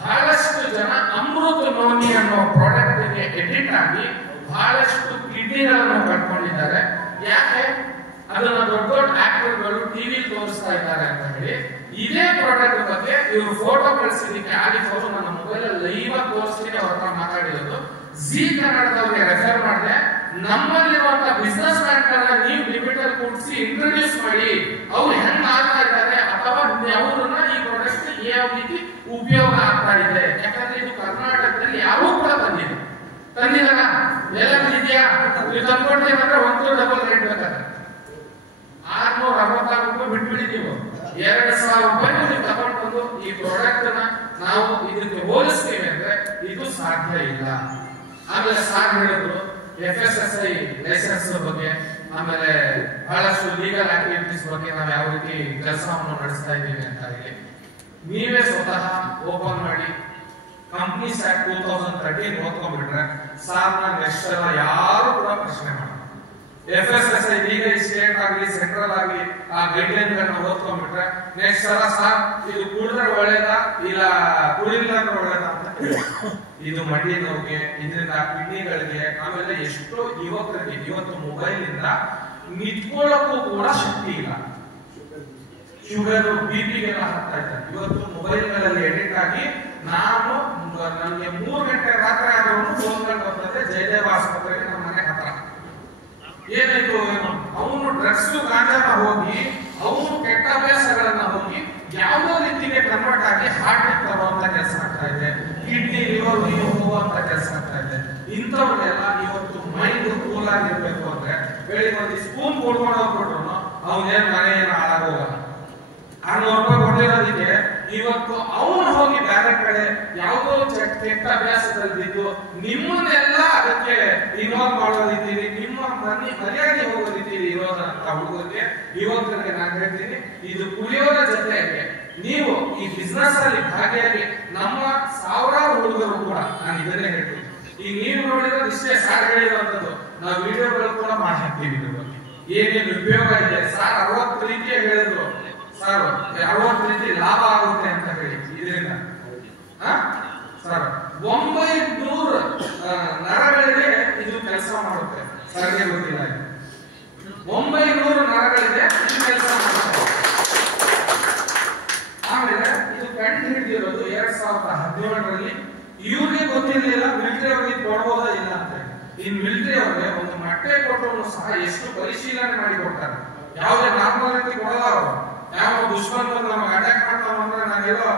ಬಹಳಷ್ಟು ಜನ ಅಮೃತ ನೋನಿ ಅನ್ನೋ ಪ್ರಾಡಕ್ಟ್ ಗೆ ಎಡಿಟ್ ಆಗಿ ಬಹಳಷ್ಟು ಕಿಡ್ನಿಗಳನ್ನು ಕಟ್ಕೊಂಡಿದ್ದಾರೆ. ಯಾಕೆ? ಅದನ್ನ ದೊಡ್ಡ ದೊಡ್ಡ ಆಕ್ಟರ್ಗಳು ಟಿವಿ ತೋರಿಸ್ತಾ ಇದ್ದಾರೆ ಅಂತ ಹೇಳಿ ಇದೇ ಪ್ರಾಡಕ್ಟ್ ಬಗ್ಗೆ ಇವರು ಫೋಟೋ ಕಳಿಸಿದಕ್ಕೆ ಆಲಿಫ್ ಅವರು ನನ್ನ ಮೊಬೈಲ್ ಲೈವ್ ಆಗಿ ತೋರಿಸ್ತೀನಿ ಅವ್ರ ಹತ್ರ ಮಾತಾಡಿರೋದು. ಜಿ ಕನ್ನಡದವ್ರಿಗೆ ರೆಫರ್ ಮಾಡಿದೆ, ನಮ್ಮಲ್ಲಿರುವಂತಹ ಬಿಸ್ನೆಸ್ ಮ್ಯಾನ್ ಗಳನ್ನ ನೀವು ಡಿಬಿಟಲ್ ಕೂಡಿಸಿ ಇಂಟ್ರೊಡ್ಯೂಸ್ ಮಾಡಿ, ಅವ್ರು ಹೆಂಗ್ ಆಗ್ತಾ ಇದ್ದಾರೆ ಅಥವಾ ಅವ್ರನ್ನ ಈ ಪ್ರಾಡಕ್ಟ್ ಯಾವ ರೀತಿ ಉಪಯೋಗ ಆಗ್ತಾ ಇದೆ. ಯಾಕಂದ್ರೆ ಇದು ಕರ್ನಾಟಕದಲ್ಲಿ ಯಾರೂ ಕೂಡ ತಂದಿಲ್ಲ. ಎಲ್ಲ ಇದೆಯಾ? ನೀವು ತಂದ್ಕೊಡ್ತೀರಂದ್ರೆ 1 ಡಬಲ್ ರೇಟ್ ಬೇಕಾದ್ರೆ 666 ರೂಪಾಯಿ ಬಿಟ್ಬಿಡಿ. ನೀವು 2000 ರೂಪಾಯಿ ನೀವು ತಗೊಂಡು ಬಂದು ಈ ಪ್ರಾಡಕ್ಟ್ ನ ನಾವು ಇದಕ್ಕೆ ಹೋಲಿಸ್ತೀವಿ ಅಂದ್ರೆ ಇದು ಸಾಧ್ಯ ಇಲ್ಲ. ಆಮೇಲೆ ಸಾರ್ ಹೇಳಿದ್ರು FSSAI ಲೈಸೆನ್ಸ್ ಬಗ್ಗೆ, ಆಮೇಲೆ ಬಹಳಷ್ಟು ಲೀಗಲ್ ಆಕ್ಟಿವಿಟೀಸ್ ಬಗ್ಗೆ ನಾವು ಯಾವ ರೀತಿ ಕೆಲಸವನ್ನು ನಡೆಸ್ತಾ ಇದ್ದೀವಿ ಅಂತ ಹೇಳಿ ನೀವೇ ಸ್ವತಃ ಓಪನ್ ಮಾಡಿ ಕಂಪ್ನೀಸ್ ಆಕ್ಟ್ 2013 ಓದ್ಕೊಂಡ್ಬಿಟ್ರೆ ಸಾರ್ನ ನೆಕ್ಸ್ಟ್ ಎಲ್ಲ ಯಾರು ಕೂಡ ಪ್ರಶ್ನೆ ಮಾಡಲ್ಲ. FSSAI ಈಗ ಸ್ಟೇಟ್ ಆಗಲಿ ಸೆಂಟ್ರಲ್ ಆಗಲಿ ಆ ಗೈಡ್ಲೈನ್ ಗಳನ್ನ ಓದ್ಕೊಂಡ್ಬಿಟ್ರೆ ನೆಕ್ಸ್ಟ್ ಸಲ ಸಾರ್ ಇದು ಕುಡಿದ್ರೆ ಒಳ್ಳೇದಾ ಇಲ್ಲ ಕುಡಿಲಿಲ್ಲ ಅಂದ್ರೆ ಒಳ್ಳೇದಾ ಅಂತ ಇದು ಮಂಡಿ ನೋವಿಗೆ, ಇದರಿಂದ ಕಿಡ್ನಿಗಳಿಗೆ, ಆಮೇಲೆ ಎಷ್ಟೋ ಯುವಕರಿಗೆ ಇವತ್ತು ಮೊಬೈಲ್ ಇಂದ ನಿಂತ್ಕೊಳ್ಳಕ್ಕೂ ಕೂಡ ಶಕ್ತಿ ಇಲ್ಲ. ಶುಗರ್ BP-ಗೆಲ್ಲ ಹಾಕ್ತಾ ಇದ್ದಾರೆ. ಇವತ್ತು ಮೊಬೈಲ್ ಗಳಲ್ಲಿ ಎಡಿಟ್ ಆಗಿ ನನಗೆ 3 ಗಂಟೆ ರಾತ್ರಿ ಆದ್ರೂ ಫೋನ್ಗಳು ಬರ್ತದೆ ಜಯದೇವ ಆಸ್ಪತ್ರೆಗೆ ನಮ್ಮ ಮನೆ ಹತ್ರ. ಏನಾಯ್ತು ಏನೋ ಅವನು ಡ್ರಗ್ಸ್ ಗಾಂಜಾನ ಹೋಗಿ ಅವನು ಕೆಟ್ಟ ಅಭ್ಯಾಸಗಳನ್ನ ಹೋಗಿ ಯಾವುದೋ ರೀತಿಗೆ ಕನ್ವರ್ಟ್ ಆಗಿ ಹಾರ್ಟ್ ಅಟ್ಯಾಕ್ ಬರುವಂತ ಕೆಲಸ ಆಗ್ತಾ ಇದೆ, ಕಿಡ್ನಿ ಲಿವರ್ ಹೋಗುವಂತ ಕೆಲಸ ಆಗ್ತಾ ಇದೆ. ಇಂಥವ್ರಿಗೆಲ್ಲ ಇವತ್ತು ಮೈಂಡ್ ಕೂಲ್ ಆಗಿರ್ಬೇಕು ಅಂದ್ರೆ ಬೆಳಿಗ್ಗೆ ಒಂದು ಸ್ಪೂನ್ ಕೊಡ್ಕೊಂಡು ಹೋಗ್ಬಿಟ್ರು ಅವನೇನ್ ಮನೆ ಏನು ಹಾಳಾಗೋಗಲ್ಲ. 600 ರೂಪಾಯಿ ಕೊಟ್ಟಿರೋದಕ್ಕೆ ಇವತ್ತು ಅವನು ಹೋಗಿ ಬೇರೆ ಕಡೆ ಯಾವುದೋ ಕೆಟ್ಟ ಅಭ್ಯಾಸದಲ್ಲಿದ್ದು ನಿಮ್ಮನ್ನೆಲ್ಲ ಅದಕ್ಕೆ ಇನ್ವಾಲ್ವ್ ಮಾಡೋ ರೀತಿಲಿ ನಿಮ್ಮ ಮರ್ಯಾದೆ ಹೋಗೋ ರೀತಿಲಿ ಇರೋದಂತ ಹುಡುಗರಿಗೆ ಯುವಕರಿಗೆ ನಾನು ಹೇಳ್ತೀನಿ, ಇದು ಕುಡಿಯೋರ ಜೊತೆಗೆ ನೀವು ಈ ಬಿಸ್ನೆಸ್ ಅಲ್ಲಿ ಭಾಗಿಯಾಗಿ ನಮ್ಮ ಸಾವಿರಾರು ಹುಡುಗರು ಕೂಡ ನಾನು ಇದನ್ನೇ ಹೇಳ್ತೀನಿ. ಈಗ ನೀವು ನೋಡಿರೋದು ಇಷ್ಟೇ ಸಾರ್ ಹೇಳಿರುವಂತದ್ದು, ನಾವು ವಿಡಿಯೋಗಳು ಕೂಡ ಮಾಡಿ ಹಾಕ್ತೀವಿ. ಇದ್ರ ಬಗ್ಗೆ ಏನೇನು ಉಪಯೋಗ ಇದೆ ಸಾರ್ 60 ರೀತಿಯ ಹೇಳಿದ್ರು. ಸರ್ 60 ರೀತಿ ಲಾಭ ಆಗುತ್ತೆ ಅಂತ ಹೇಳಿ ಇದರಿಂದ ಸರ್ 900 ನರಗಳಿಗೆ ಇದು ಕೆಲಸ ಮಾಡುತ್ತೆ. ಸರ್ಗೆ ಗೊತ್ತಿಲ್ಲ, 900 ನರಗಳಿಗೆ ಇದು ಕೆಲಸ ಮಾಡುತ್ತೆ. ಆಮೇಲೆ ಇದು ಕಂಡು ಹಿಡಿದಿರೋದು 2017ರಲ್ಲಿ. ಇವ್ರಿಗೆ ಗೊತ್ತಿರಲಿಲ್ಲ ಮಿಲಿಟರಿ ಅವರಿಗೆ ಕೊಡಬಹುದಾ ಇಲ್ಲ ಅಂತ. ಇನ್ ಮಿಲಿಟರಿ ಅವರಿಗೆ ಒಂದು ಮೊಟ್ಟೆ ಕೊಟ್ಟರು ಸಹ ಎಷ್ಟು ಪರಿಶೀಲನೆ ಮಾಡಿ ಕೊಡ್ತಾರೆ. ಯಾವುದೇ ನಾರ್ಮಲ್ ರೀತಿ ಕೊಡಲ್ಲ ಅವರು. ಯಾವ ದುಶ್ಮನ್ ಬಂದು ನಮಗೆ ಅಟ್ಯಾಕ್ ಮಾಡ್ತಾವ ಅಂದ್ರೆ ನಾವೆಲ್ಲೋ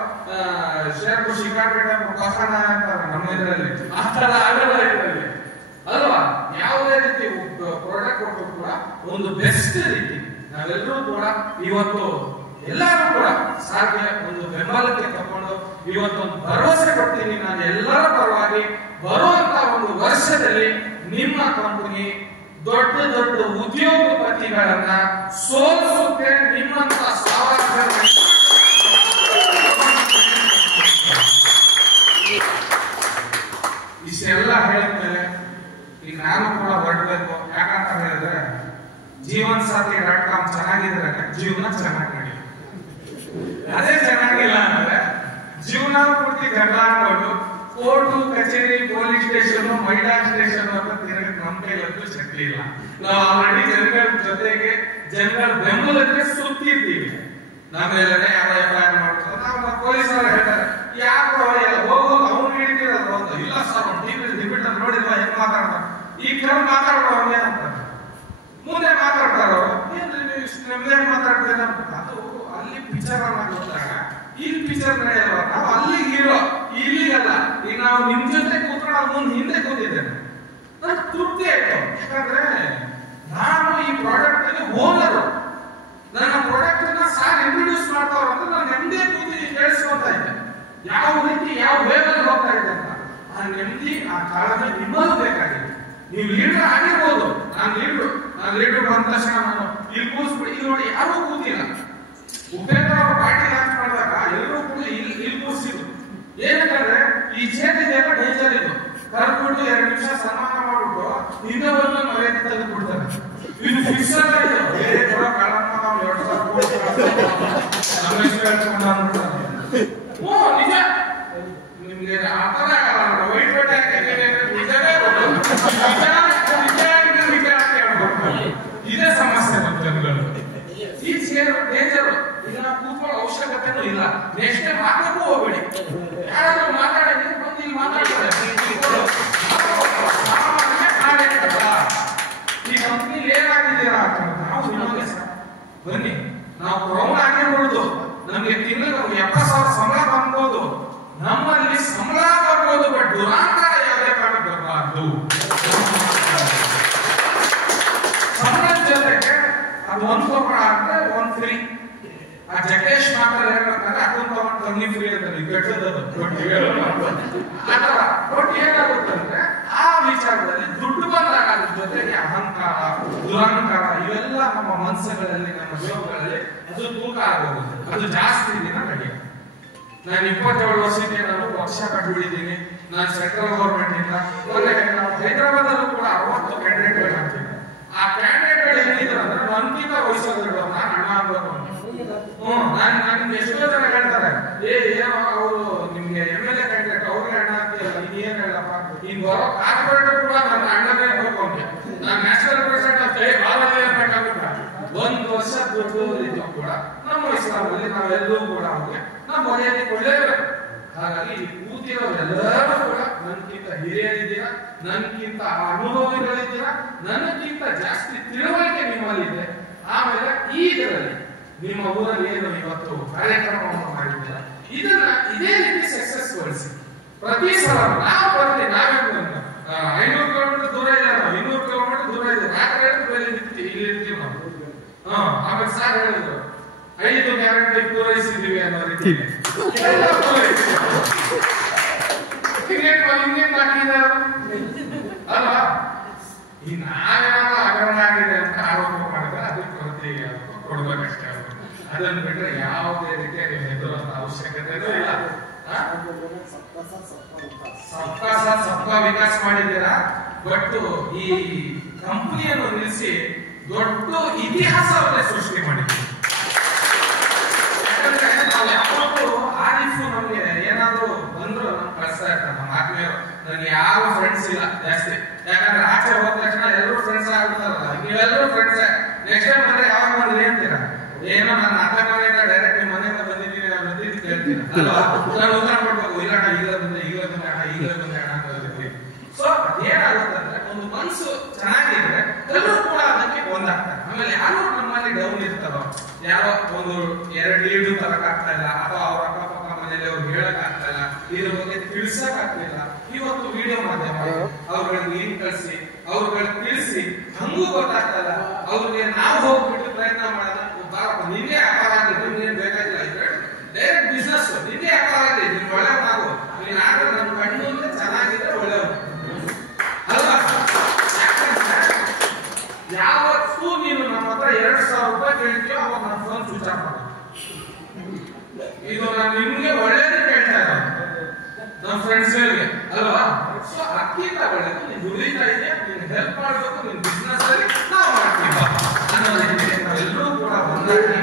ಶೇರ್ಪುರ್ ಶಿಕಾರ್ಪೇಟೆ ಕಸಾನ ಅಂತಾರೆ ನಮ್ಮ ಇದರಲ್ಲಿ, ಆ ತರ ಆಗಲ್ಲ ಇದರಲ್ಲಿ ಅಲ್ವಾ. ಯಾವುದೇ ರೀತಿ ಪ್ರಾಡಕ್ಟ್ ಕೊಟ್ಟರು ಕೂಡ ಒಂದು ಬೆಸ್ಟ್ ರೀತಿ ನಾವೆಲ್ಲರೂ ಕೂಡ ಇವತ್ತು ಎಲ್ಲರೂ ಕೂಡ ಸಾಧ್ಯ ಒಂದು ಬೆಂಬಲಕ್ಕೆ ತಗೊಂಡು ಇವತ್ತೊಂದು ಭರವಸೆ ಕೊಡ್ತೀನಿ. ನಾನು ಎಲ್ಲರ ಪರವಾಗಿ ಬರುವಂತ ಒಂದು ವರ್ಷದಲ್ಲಿ ನಿಮ್ಮ ಕಂಪನಿ ದೊಡ್ಡ ದೊಡ್ಡ ಉದ್ಯೋಗಪತಿಗಳನ್ನ ಸೋಲಿಸುತ್ತೆ. ನಿಮ್ಮಂತ ಸಾವಿರಾರು ಇಷ್ಟೆಲ್ಲ ಹೇಳಿದ್ಮೇಲೆ ಈಗ ನಾನು ಕೂಡ ಹೊರಡ್ಬೇಕು. ಯಾಕಂತ ಹೇಳಿದ್ರೆ jeevansathi.com ಚೆನ್ನಾಗಿದ್ರೆ ಜೀವನ ಚೆನ್ನಾಗಿ ನಡೆಯುತ್ತೆ. ಅದೇ ಚೆನ್ನಾಗಿಲ್ಲ ಅಂದ್ರೆ ಜೀವನ ಪೂರ್ತಿ ಗಂಡಾಡ್ಕೊಂಡು ಕೋರ್ಟು ಕಚೇರಿ ಪೊಲೀಸ್ ಸ್ಟೇಷನ್ ಮಹಿಳಾ ಸ್ಟೇಷನ್ ಅಂತ ತಿರುಗಕ್ಕೆ ನಮ್ಮ ಕೈಲಂತೂ ಶಕ್ತಿ ಇಲ್ಲ. ನಾವು ಆಲ್ರೆಡಿ ಜನಗಳ ಜೊತೆಗೆ ಜನಗಳ ಬೆಂಬಲಕ್ಕೆ ಸುತ್ತಿರ್ತೀವಿ. ನಮ್ಮೆಲ್ಲನೇ ಯಾವ FIR ಮಾಡ್ತಾರೆ. ನಾವು ಪೊಲೀಸರು ಹೇಳ್ತಾರೆ ಯಾಕೋ ಹೋಗೋ ಅವ್ನು ಹಿಡಿತಿರೋದು ಅಂತ. ಇಲ್ಲ ಸರ್ ಡಿಬಿಟ್ ನೋಡಿಲ್ವಾ ಹೆಂಗ್ ಮಾತಾಡ್ತಾರೆ ಈ ಕೆಲವು ಮಾತಾಡೋರು ಅವ್ರು ಏನಂತಾರೆ ಮುಂದೆ ಮಾತಾಡ್ತಾರೋ ಏನ್ರಿ ನೀವು ಇಷ್ಟು ನೆಮ್ಮದಿಯಾಗಿ ಮಾತಾಡ್ತೀರ ಅಂತ. ಅದು ಅಲ್ಲಿ ಪಿಕ್ಚರ್ ಗೊತ್ತಾಗ ಇಲ್ಲಿ ಪಿಕ್ಚರ್ ನಡೆಯಲ್ವ, ನಾವು ಅಲ್ಲಿ ಹೀರೋ ಇಲ್ಲಿಗಲ್ಲ. ಈಗ ನಾವು ನಿಮ್ ಜೊತೆ ಕೂತ್ಕೊಂಡು ಮುಂದೆ ಹಿಂದೆ ಕೂತಿದ್ದೇನೆ, ನನಗೆ ತೃಪ್ತಿ ಆಯ್ತು. ಯಾಕಂದ್ರೆ ನಾನು ಈ ಪ್ರಾಡಕ್ಟ್ ಅಲ್ಲಿ ಓನರು, ನನ್ನ ಪ್ರಾಡಕ್ಟ್ ಅನ್ನ ಸಾರ್ ಇಂಟ್ರೊಡ್ಯೂಸ್ ಮಾಡ್ತಾರ ಅಂದ್ರೆ ನಾನು ನೆಮ್ಮದಿ ಕೂತಿ ಕೇಳಿಸ್ಕೊಂತ ಇದ್ದೆ ಯಾವ ರೀತಿ ಯಾವ ವೇಗಲ್ಲಿ ಹೋಗ್ತಾ ಇದೆ ಅಂತ. ಆ ನೆಮ್ಮದಿ ಆ ತಾಳ್ಮೆ ನಿಮ್ಮದು ಬೇಕಾಗಿದೆ. ನೀವು ಲೀಡರ್ ಆಗಿರ್ಬೋದು, ನಾನು ಲೀಡರ್ ಬಂದ ತಕ್ಷಣ ನಾನು ಇಲ್ಲಿ ಕೂರಿಸ್ಬಿಡಿ, ಇಲ್ಲಿ ನೋಡಿ ಯಾರೂ ಕೂತಿಲ್ಲ. ಉಪೇಂದ್ರ ಅವರು ಪಾರ್ಟಿ ಲಾಂಚ್ ಮಾಡಿದಾಗ ಎಲ್ಲರೂ ಕೂಡ ಇಲ್ಲಿ ಕೂರಿಸಿದ್ರು. ಏನಂತಂದ್ರೆ ಈ ಚೇಂಜ್ ಇದೆಲ್ಲ ಡೇಂಜರ್ ಇದು, ಕರ್ಬಿಟ್ಟು 2 ನಿಮಿಷ ಸನ್ಮಾನ ಮಾಡ್ಬಿಟ್ಟು ಹಿಂದೆ ಬಂದು ಮರ್ಯಾದೆ ತೆಗೆದುಬಿಡ್ತಾರೆ. ಇದು ಫಿಕ್ಸ್ ಅಲ್ಲ, ಇದು ಬೇರೆ ಕೂಡ ಕಳ್ಳಮ್ಮ ನಾವು 2,000 ಕೋಟಿ ನಮ್ಮ ಹೆಸರು ಹೇಳ್ಕೊಂಡು ಅಂದ್ಬಿಡ್ತಾರೆ. ನಿಜ, ನಿಮ್ಗೆ ಆತರ ವೈಟ್ ಬಟ್ಟೆ ನಿಜವೇ ಇದೇ ಸಮಸ್ಯೆ ನಮ್ಮ ಜನಗಳು. ಈ ಚೇರ್ ಡೇಂಜರ್, ಇದನ್ನ ಕೂತ್ಕೊಳ್ಳೋ ಅವಶ್ಯಕತೆನೂ ಇಲ್ಲ. ನೆಕ್ಸ್ಟ್ ಟೈಮ್ ಮಾತಾಡಕ್ಕೂ ಹೋಗ್ಬೇಡಿ. ಯಾರಾದ್ರೂ ಮಾತಾಡಿದ್ರೆ ಬಂದು ಇಲ್ಲಿ ಮಾತಾಡ್ತಾರೆ. ಈ ಕಂಪ್ನಿ ಏನಾಗಿದ್ದೀರಾ ನಾವು ನಿಮಗೆ ಬನ್ನಿ, ನಾವು ಪ್ರೌಢ ಆಗಿರ್ಬೋದು, ನಮ್ಗೆ ತಿಂಗಳಿಗೆ 70,000 ಸಂಬಳ ಬರ್ಬೋದು, ನಮ್ಮಲ್ಲಿ ಸಂಬಳ ಬರ್ಬೋದು, ಬಟ್ ದುರಾಂಕಾರ ಯಾವುದೇ ಕಾರಣಕ್ಕೆ ಬರಬಾರ್ದು. ಸಂಬಳದ ಜೊತೆಗೆ ಅದು ಒಂದು ತಗೊಂಡ ಅಂದ್ರೆ ಒಂದು ಫ್ರೀ. ಆ ಜಗೇಶ್ ಮಾತ್ರ ಹೇಳ್ಬೇಕಂದ್ರೆ ಅದೊಂದು ತಗೊಂಡು ತಂಗಿ ಫ್ರೀ ಅಂತಾರೆ, ಕೆಟ್ಟದದು ಆತರ. ಬಟ್ ಏನಾಗುತ್ತಂದ್ರೆ ಆ ವಿಚಾರದಲ್ಲಿ ದುಡ್ಡು ಬಂದಾಗ ಅದ್ರ ಜೊತೆಗೆ ಅಹಂಕಾರ, ದುರಹಂಕಾರ ಇವೆಲ್ಲ ನಮ್ಮ ಮನಸ್ಸುಗಳಲ್ಲಿ, ನಮ್ಮ ಜೀವಗಳಲ್ಲಿ ಅದು ತೂಕ ಆಗೋಗುತ್ತೆ. ಅದು ಜಾಸ್ತಿ ದಿನ ನಡೆಯುತ್ತೆ. ನಾನು 27 ವರ್ಷಕ್ಕೆ ನಾನು ವರ್ಷ ಕಂಡುಹಿಡಿದೀನಿ. ನಾನು ಸೆಂಟ್ರಲ್ ಗೌರ್ಮೆಂಟ್ ಇಂದ ನಾವು ಹೈದರಾಬಾದ್ ಕೂಡ 60 ಕ್ಯಾಂಡಿಡೇಟ್ಗಳು ಹಾಕ್ತೀನಿ. ಆ ಕ್ಯಾಂಡಿಡೇಟ್ಗಳು ಏನಿದ್ರು ಅಂದ್ರೆ ನನ್ಗಿಂತ ವಯಸ್ಸಾದ್ರು ನಾನು ಅಣ್ಣ ಆಗ್ಬೇಕು ಅಂತ. ನಾನು ಎಷ್ಟೋ ಜನ ಹೇಳ್ತಾರೆ, ಅವರು ನಿಮ್ಗೆ MLA ಕ್ಯಾಂಡಿಡೇಟ್ ಅವ್ರಿಗೆ ಅಣ್ಣ ಆಗ್ತಿಲ್ಲ, ಇನ್ನೇನ್ ಹೇಳಪ್ಪ, ಈಗ ಬರೋ ಕಾರ್ಪೊರೇಟರ್ ಕೂಡ ನನ್ನ ಅಣ್ಣನೇ ಬೇಕು ಅಂತ. ನಾನು ನ್ಯಾಷನಲ್ ಪ್ರೆಸಿಡೆಂಟ್ ಬೇಕಾಗುತ್ತೆ. 1 ವರ್ಷ ದುಡ್ಡು ಕೂಡ ನಮ್ಮ ಇಸ್ಲಾಮಲ್ಲಿ ನಾವೆಲ್ಲರೂ ಕೂಡ ಅವ್ರಿಗೆ ನಾವು ಮರ್ಯಾದೆ ಕೊಡಲೇಬೇಕು. ಹಾಗಾಗಿ ಕೂತಿರೋರೆಲ್ಲರೂ ಕೂಡ ನನ್ಗಿಂತ ಹಿರಿಯರಿದ್ದೀರಾ, ನನ್ಗಿಂತ ಅನುಭವಿಗಳಿದ್ದೀರಾ, ನನಗಿಂತ ಜಾಸ್ತಿ ತಿಳುವಳಿಕೆ ನಿಮ್ಮಲ್ಲಿದೆ. ಆಮೇಲೆ ಈಗರಲ್ಲಿ ನಿಮ್ಮ ಊರಲ್ಲಿ ಏನು ಇವತ್ತು ಕಾರ್ಯಕ್ರಮವನ್ನು ಮಾಡಿದ್ದೀರಾ, ಇದನ್ನ ಇದೇ ರೀತಿ ಸಕ್ಸಸ್ ಗೊಳಿಸಿ. ಪ್ರತಿ ಸಲ ನಾವು ಬರ್ತೀವಿ, ನಾವೇ 500 ಕಿಲೋಮೀಟರ್ ದೂರ ಇಲ್ಲ, ನಾವು 200 ಕಿಲೋಮೀಟರ್ ದೂರ ಇದೆ, ರಾತ್ರಿ ಹೇಳಿದ್ರೆ ಇಲ್ಲಿ ಇರ್ತೀವಿ ನಾವು. ಆಮೇಲೆ ಸಾರ್ ಹೇಳಿದ್ರು 5 ಗ್ಯಾರಂಟಿ ಪೂರೈಸಿದೀವಿ ಅನ್ನೋ ರೀತಿ ಅಲ್ವಾ. ಈ ನಾವೇನಾದ್ರೂ ಹಗರಣ ಆಗಿದೆ ಅಂತ ಆರೋಪ ಮಾಡಿದ್ರೆ ಅದಕ್ಕೆ ಪ್ರತಿ ಕೊಡ್ಬೇಕಷ್ಟೇ. ಅದನ್ನು ಬಿಟ್ರೆ ಯಾವುದೇ ರೀತಿಯ ಹೆದರುವಂತ ಅವಶ್ಯಕತೆನೂ ಇಲ್ಲ. ಸಬ್ಕಾ ಸಾಥ್ ಸಬ್ಕಾ ವಿಕಾಸ್ ಮಾಡಿದ್ದೀರಾ, ಬಟ್ ಈ ಕಂಪನಿಯನ್ನು ನಿಲ್ಲಿಸಿ ದೊಡ್ಡ ಇತಿಹಾಸವನ್ನೇ ಸೃಷ್ಟಿ ಮಾಡಿದ್ದೀವಿ. ಯಾಕಂದ್ರೆ ನಾವು ಯಾವತ್ತೂ ಆರಿಫು ನಮ್ಗೆ ಏನಾದ್ರು ಬಂದ್ರು ನಮ್ಗೆ ಕಳಿಸ್ತಾ ಇರ್ತಾರೆ ನಮ್ಮ ಆತ್ಮೀಯರು. ನನಗೆ ಯಾವ ಫ್ರೆಂಡ್ಸ್ ಇಲ್ಲ ಜಾಸ್ತಿ, ಯಾಕಂದ್ರೆ ಆಚೆ ಹೋದ ತಕ್ಷಣ ಎಲ್ಲರೂ ಫ್ರೆಂಡ್ಸ್ ಆಗ್ಬಿಡ್ತಾರಲ್ಲ. ನೀವೆಲ್ಲರೂ ಫ್ರೆಂಡ್ಸ್. ನೆಕ್ಸ್ಟ್ ಟೈಮ್ ಬಂದ್ರೆ ಯಾವಾಗ ಬಂದ್ರೆ ಹೇಳ್ತೀರಾ, ಏನೋ ನನ್ನ ಅಕ್ಕ ಮನೆಯಿಂದ ಡೈರೆಕ್ಟ್ ನಿಮ್ಮ ಮನೆಯಿಂದ ಬಂದಿದ್ದೀನಿ ನಾನು ಬಂದಿದ್ದು ಹೇಳ್ತೀನಿ ಅಲ್ವಾ. ನಾನು ಉತ್ತರ ಕೊಡ್ಬೇಕು, ಇಲ್ಲ ಈಗಲೇ ಬಂದೆ ಅಣ್ಣ ಅಂತ ಹೇಳ್ತೀವಿ. ಸೊ ಏನಾಗುತ್ತೆ ಅಂದ್ರೆ ಒಂದು ಮನ್ಸು ಚೆನ್ನಾಗಿದ್ರೆ ಎಲ್ಲರೂ ಕೂಡ ಅದಕ್ಕೆ ಒಂದಾಗ್ತಾರೆ. ಆಮೇಲೆ ಯಾರು ನಮ್ಮಲ್ಲಿ ಡೌನ್ ಇರ್ತಾರೋ, ಯಾರೋ ಒಂದು 2 ಲೀಡು ತರಕ್ ಆಗ್ತಾ ಇಲ್ಲ, ಅಥವಾ ಅವ್ರ ಅಕ್ಕಪಕ್ಕ ಮನೇಲಿ ಅವ್ರು ಹೇಳಕ್ ಆಗ್ತಾ ಇಲ್ಲ, ಇದ್ರ ಬಗ್ಗೆ ತಿಳಿಸಕ್ ಆಗ್ತಿಲ್ಲ, ಇವತ್ತು ವಿಡಿಯೋ ಮಾಧ್ಯಮ ಅವ್ರಿಗೆ ಲಿಂಕ್ ಕಳಿಸಿ ಅವ್ರಿಗೆ ತಿಳಿಸಿ ಹಂಗೂ ಗೊತ್ತಾಗ್ತಲ್ಲ, ಅವ್ರಿಗೆ ನಾವು ಹೋಗ್ಬಿಟ್ಟು ಪ್ರಯತ್ನ ಮಾಡೋಣ. ಬಾರಪ್ಪ ನಿನ್ನೆ ವ್ಯಾಪಾರ ಆಗಿದ್ದು ನೀನ್ ಬೇಕಾಗಿಲ್ಲ, ಡೈರೆಕ್ಟ್ ಬಿಸ್ನೆಸ್ ನಿನ್ನೆ ವ್ಯಾಪಾರ ಆಗಿದೆ, ನಿನ್ ಒಳ್ಳೆ ನಾವು ನೀನ್ ಆದ್ರೆ ನಮ್ ಕಣ್ಣು ಚೆನ್ನಾಗಿದ್ರೆ ಒಳ್ಳೆಯವರು ಅಲ್ವಾ. ಯಾವತ್ತೂ ನೀನು ನಮ್ಮ ಹತ್ರ 2,000 ರೂಪಾಯಿ ಕೇಳ್ತೀಯೋ ಅವಾಗ ನನ್ನ ಫೋನ್ ಸ್ವಿಚ್ ಆಫ್ ಮಾಡ. ಇದು ನಾನು ನಿಮ್ಗೆ ಒಳ್ಳೇದು ಕೇಳ್ತಾ ಇರೋದು, ನಮ್ಮ ಫ್ರೆಂಡ್ಸ್ಗಳಿಗೆ ಅಲ್ವಾ. ಸೊ ಅದಕ್ಕಿಂತ ಒಳ್ಳೇದು ನೀನ್ ದುಡಿತಾ ಇದೆಯಾ, ನೀನ್ ಹೆಲ್ಪ್ ಮಾಡ್ಬೇಕು, ನಿನ್ ಬಿಸ್ನೆಸ್ ಅಲ್ಲಿ ನಾವು ಮಾಡ್ತೀವಿ ಅನ್ನೋ ರೀತಿ ನಾವೆಲ್ಲರೂ ಕೂಡ ಒಂದಾಗಿ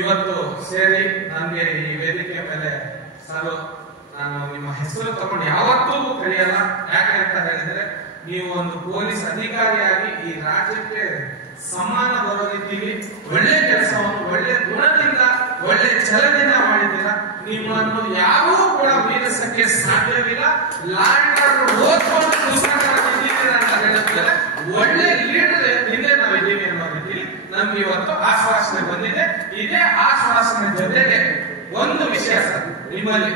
ಇವತ್ತು ಸೇರಿ ನನ್ಗೆ ಈ ವೇದಿಕೆ ಮೇಲೆ ಸರ್ ನಾನು ನಿಮ್ಮ ಹೆಸರು ತಗೊಂಡು ಯಾವತ್ತೂ ಕರೆಯಲ್ಲ. ಯಾಕೆ ಅಂತ ಹೇಳಿದ್ರೆ ನೀವು ಒಂದು ಪೊಲೀಸ್ ಅಧಿಕಾರಿಯಾಗಿ ಈ ರಾಜ್ಯಕ್ಕೆ ಸಮ್ಮಾನ ಬರೋ ರೀತಿಯಲ್ಲಿ ಒಳ್ಳೆ ಕೆಲಸವನ್ನು ಒಳ್ಳೆ ಗುಣದಿಂದ ಒಳ್ಳೆ ಛಲದಿಂದ ಮಾಡಿದ್ದೀರಾ. ನಿಮ್ಮನ್ನು ಯಾರೂ ಕೂಡ ಮೀರಿಸಕ್ಕೆ ಸಾಧ್ಯವಿಲ್ಲ. ಓದ್ಕೊಂಡು ಪುಸ್ತಕ ಅಂತ ಹೇಳಿದ್ರೆ ಒಳ್ಳೆ ಲೀಡರ್ ಹಿಂದೆ ನಾವಿದ್ದೀವಿ ಅನ್ನೋ ರೀತಿಯಲ್ಲಿ ನಮ್ಗೆ ಇವತ್ತು ಆಶ್ವಾಸನೆ ಬಂದಿದೆ. ಇದೇ ಆಶ್ವಾಸನೆ ಜೊತೆಗೆ ಒಂದು ವಿಷಯ ಸರ್, ನಿಮ್ಮಲ್ಲಿ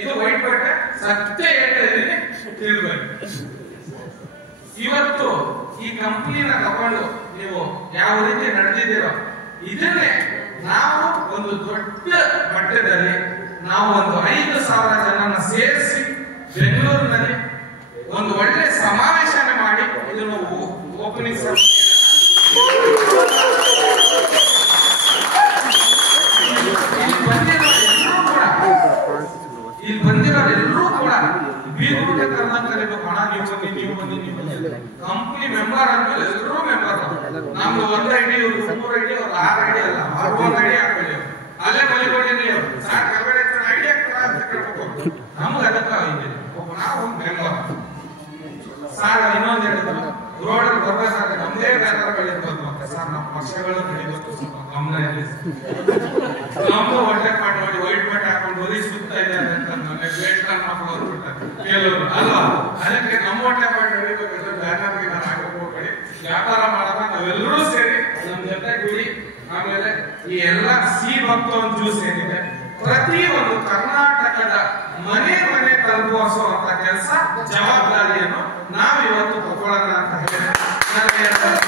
ಇದು ವೈಟ್ ಬಟ್ಟೆ ಸತ್ಯ ಹೇಳ್ತಿದ್ದೀನಿ ತಿಳ್ಬೇಕು. ಇವತ್ತು ಈ ಕಂಪನಿನ ತಗೊಂಡು ನೀವು ಯಾವ ರೀತಿ ನಡೆದಿದ್ದೀರೋ ಇದನ್ನೇ ನಾವು ಒಂದು ದೊಡ್ಡ ಮಟ್ಟದಲ್ಲಿ ನಾವು ಒಂದು 5,000 ಜನನ ಸೇರಿಸಿ ಬೆಂಗಳೂರಿನಲ್ಲಿ ಒಂದು ಒಳ್ಳೆ ಸಮಾವೇಶನ ಮಾಡಿ ಇದನ್ನು ಓಪನಿಂಗ್ ಇಲ್ಲಿ ಬಂದಿರೋರೆಲ್ಲರೂ ಕೂಡ ಬೀಗರೂಟೆ ಕರ್ನಾಟಕದಲ್ಲಿ ಹಣ ನೀವು ಬನ್ನಿ ಕಂಪ್ನಿ ಮೆಂಬರ್ ಅಂದ್ಮೇಲೆ ಎಲ್ಲರೂ ಮೆಂಬರ್. ನಮ್ದು 1 ಐಡಿ 3 ಐಡಿ 6 ಐಡಿ ಅಲ್ಲ 1 ಐಡಿ ಹಾಕೊಳ್ಳಿ. ಅಲ್ಲೇ ಮಲಿಗೊಂಡಿ ನೀವು ಸಾಕು ಕರ್ಬೇಡ ಐಡಿ ಹಾಕ್ತಾರ ಅಂತ ಕೇಳ್ಬೇಕು. ನಮ್ಗೆ ಅದಕ್ಕೆ ನಾವು ಒಂದು ಮೆಂಬರ್ ಸಾರ್. ಇನ್ನೊಂದು ಹೇಳಿದ್ರು ರೋಡ್ ಬರ್ಬೇಕಾದ್ರೆ ನಮ್ದೇ ವ್ಯಾಪಾರ ಬೆಳೀಬೋದು ಮತ್ತೆ ಸರ್. ನಮ್ಮ ಪಕ್ಷಗಳು ನಡೀಬೇಕು ಸ್ವಲ್ಪ ಗಮನ ಇರಲಿ. ನಮ್ದು ಹೊಟ್ಟೆ ಪಾಟ್ ನೋಡಿ ವೈಟ್ ಬಟ್ಟೆ ಹಾಕೊಂಡು ಬರೀ ಸುತ್ತಾ ಇದ್ದಾರೆ ಅಂತ ಕೆಲವರು ಅಲ್ವಾ. ಅದಕ್ಕೆ ನಮ್ಮ ಹೊಟ್ಟೆ ಪಾಟ್ ನಡೀಬೇಕಾದ್ರೆ ಬ್ಯಾನರ್ಗೆ ನಾನು ಹಾಕೋಬೇಡಿ. ವ್ಯಾಪಾರ ಮಾಡೋಣ ನಾವೆಲ್ಲರೂ ಸೇರಿ ನಮ್ಮ ಜೊತೆ ಕೂಡಿ. ಆಮೇಲೆ ಈ ಎಲ್ಲ ಸಿ ಭಕ್ತವನ್ ಜ್ಯೂಸ್ ಏನಿದೆ ಪ್ರತಿ ಒಂದು ಕರ್ನಾಟಕದ ಮನೆ ಮನೆ ತಲುಪಿಸುವಂತ ಕೆಲಸ ಜವಾಬ್ದಾರಿಯನ್ನು ನಾವು ಇವತ್ತು ತಗೊಳ್ಳೋಣ ಅಂತ ಹೇಳಿ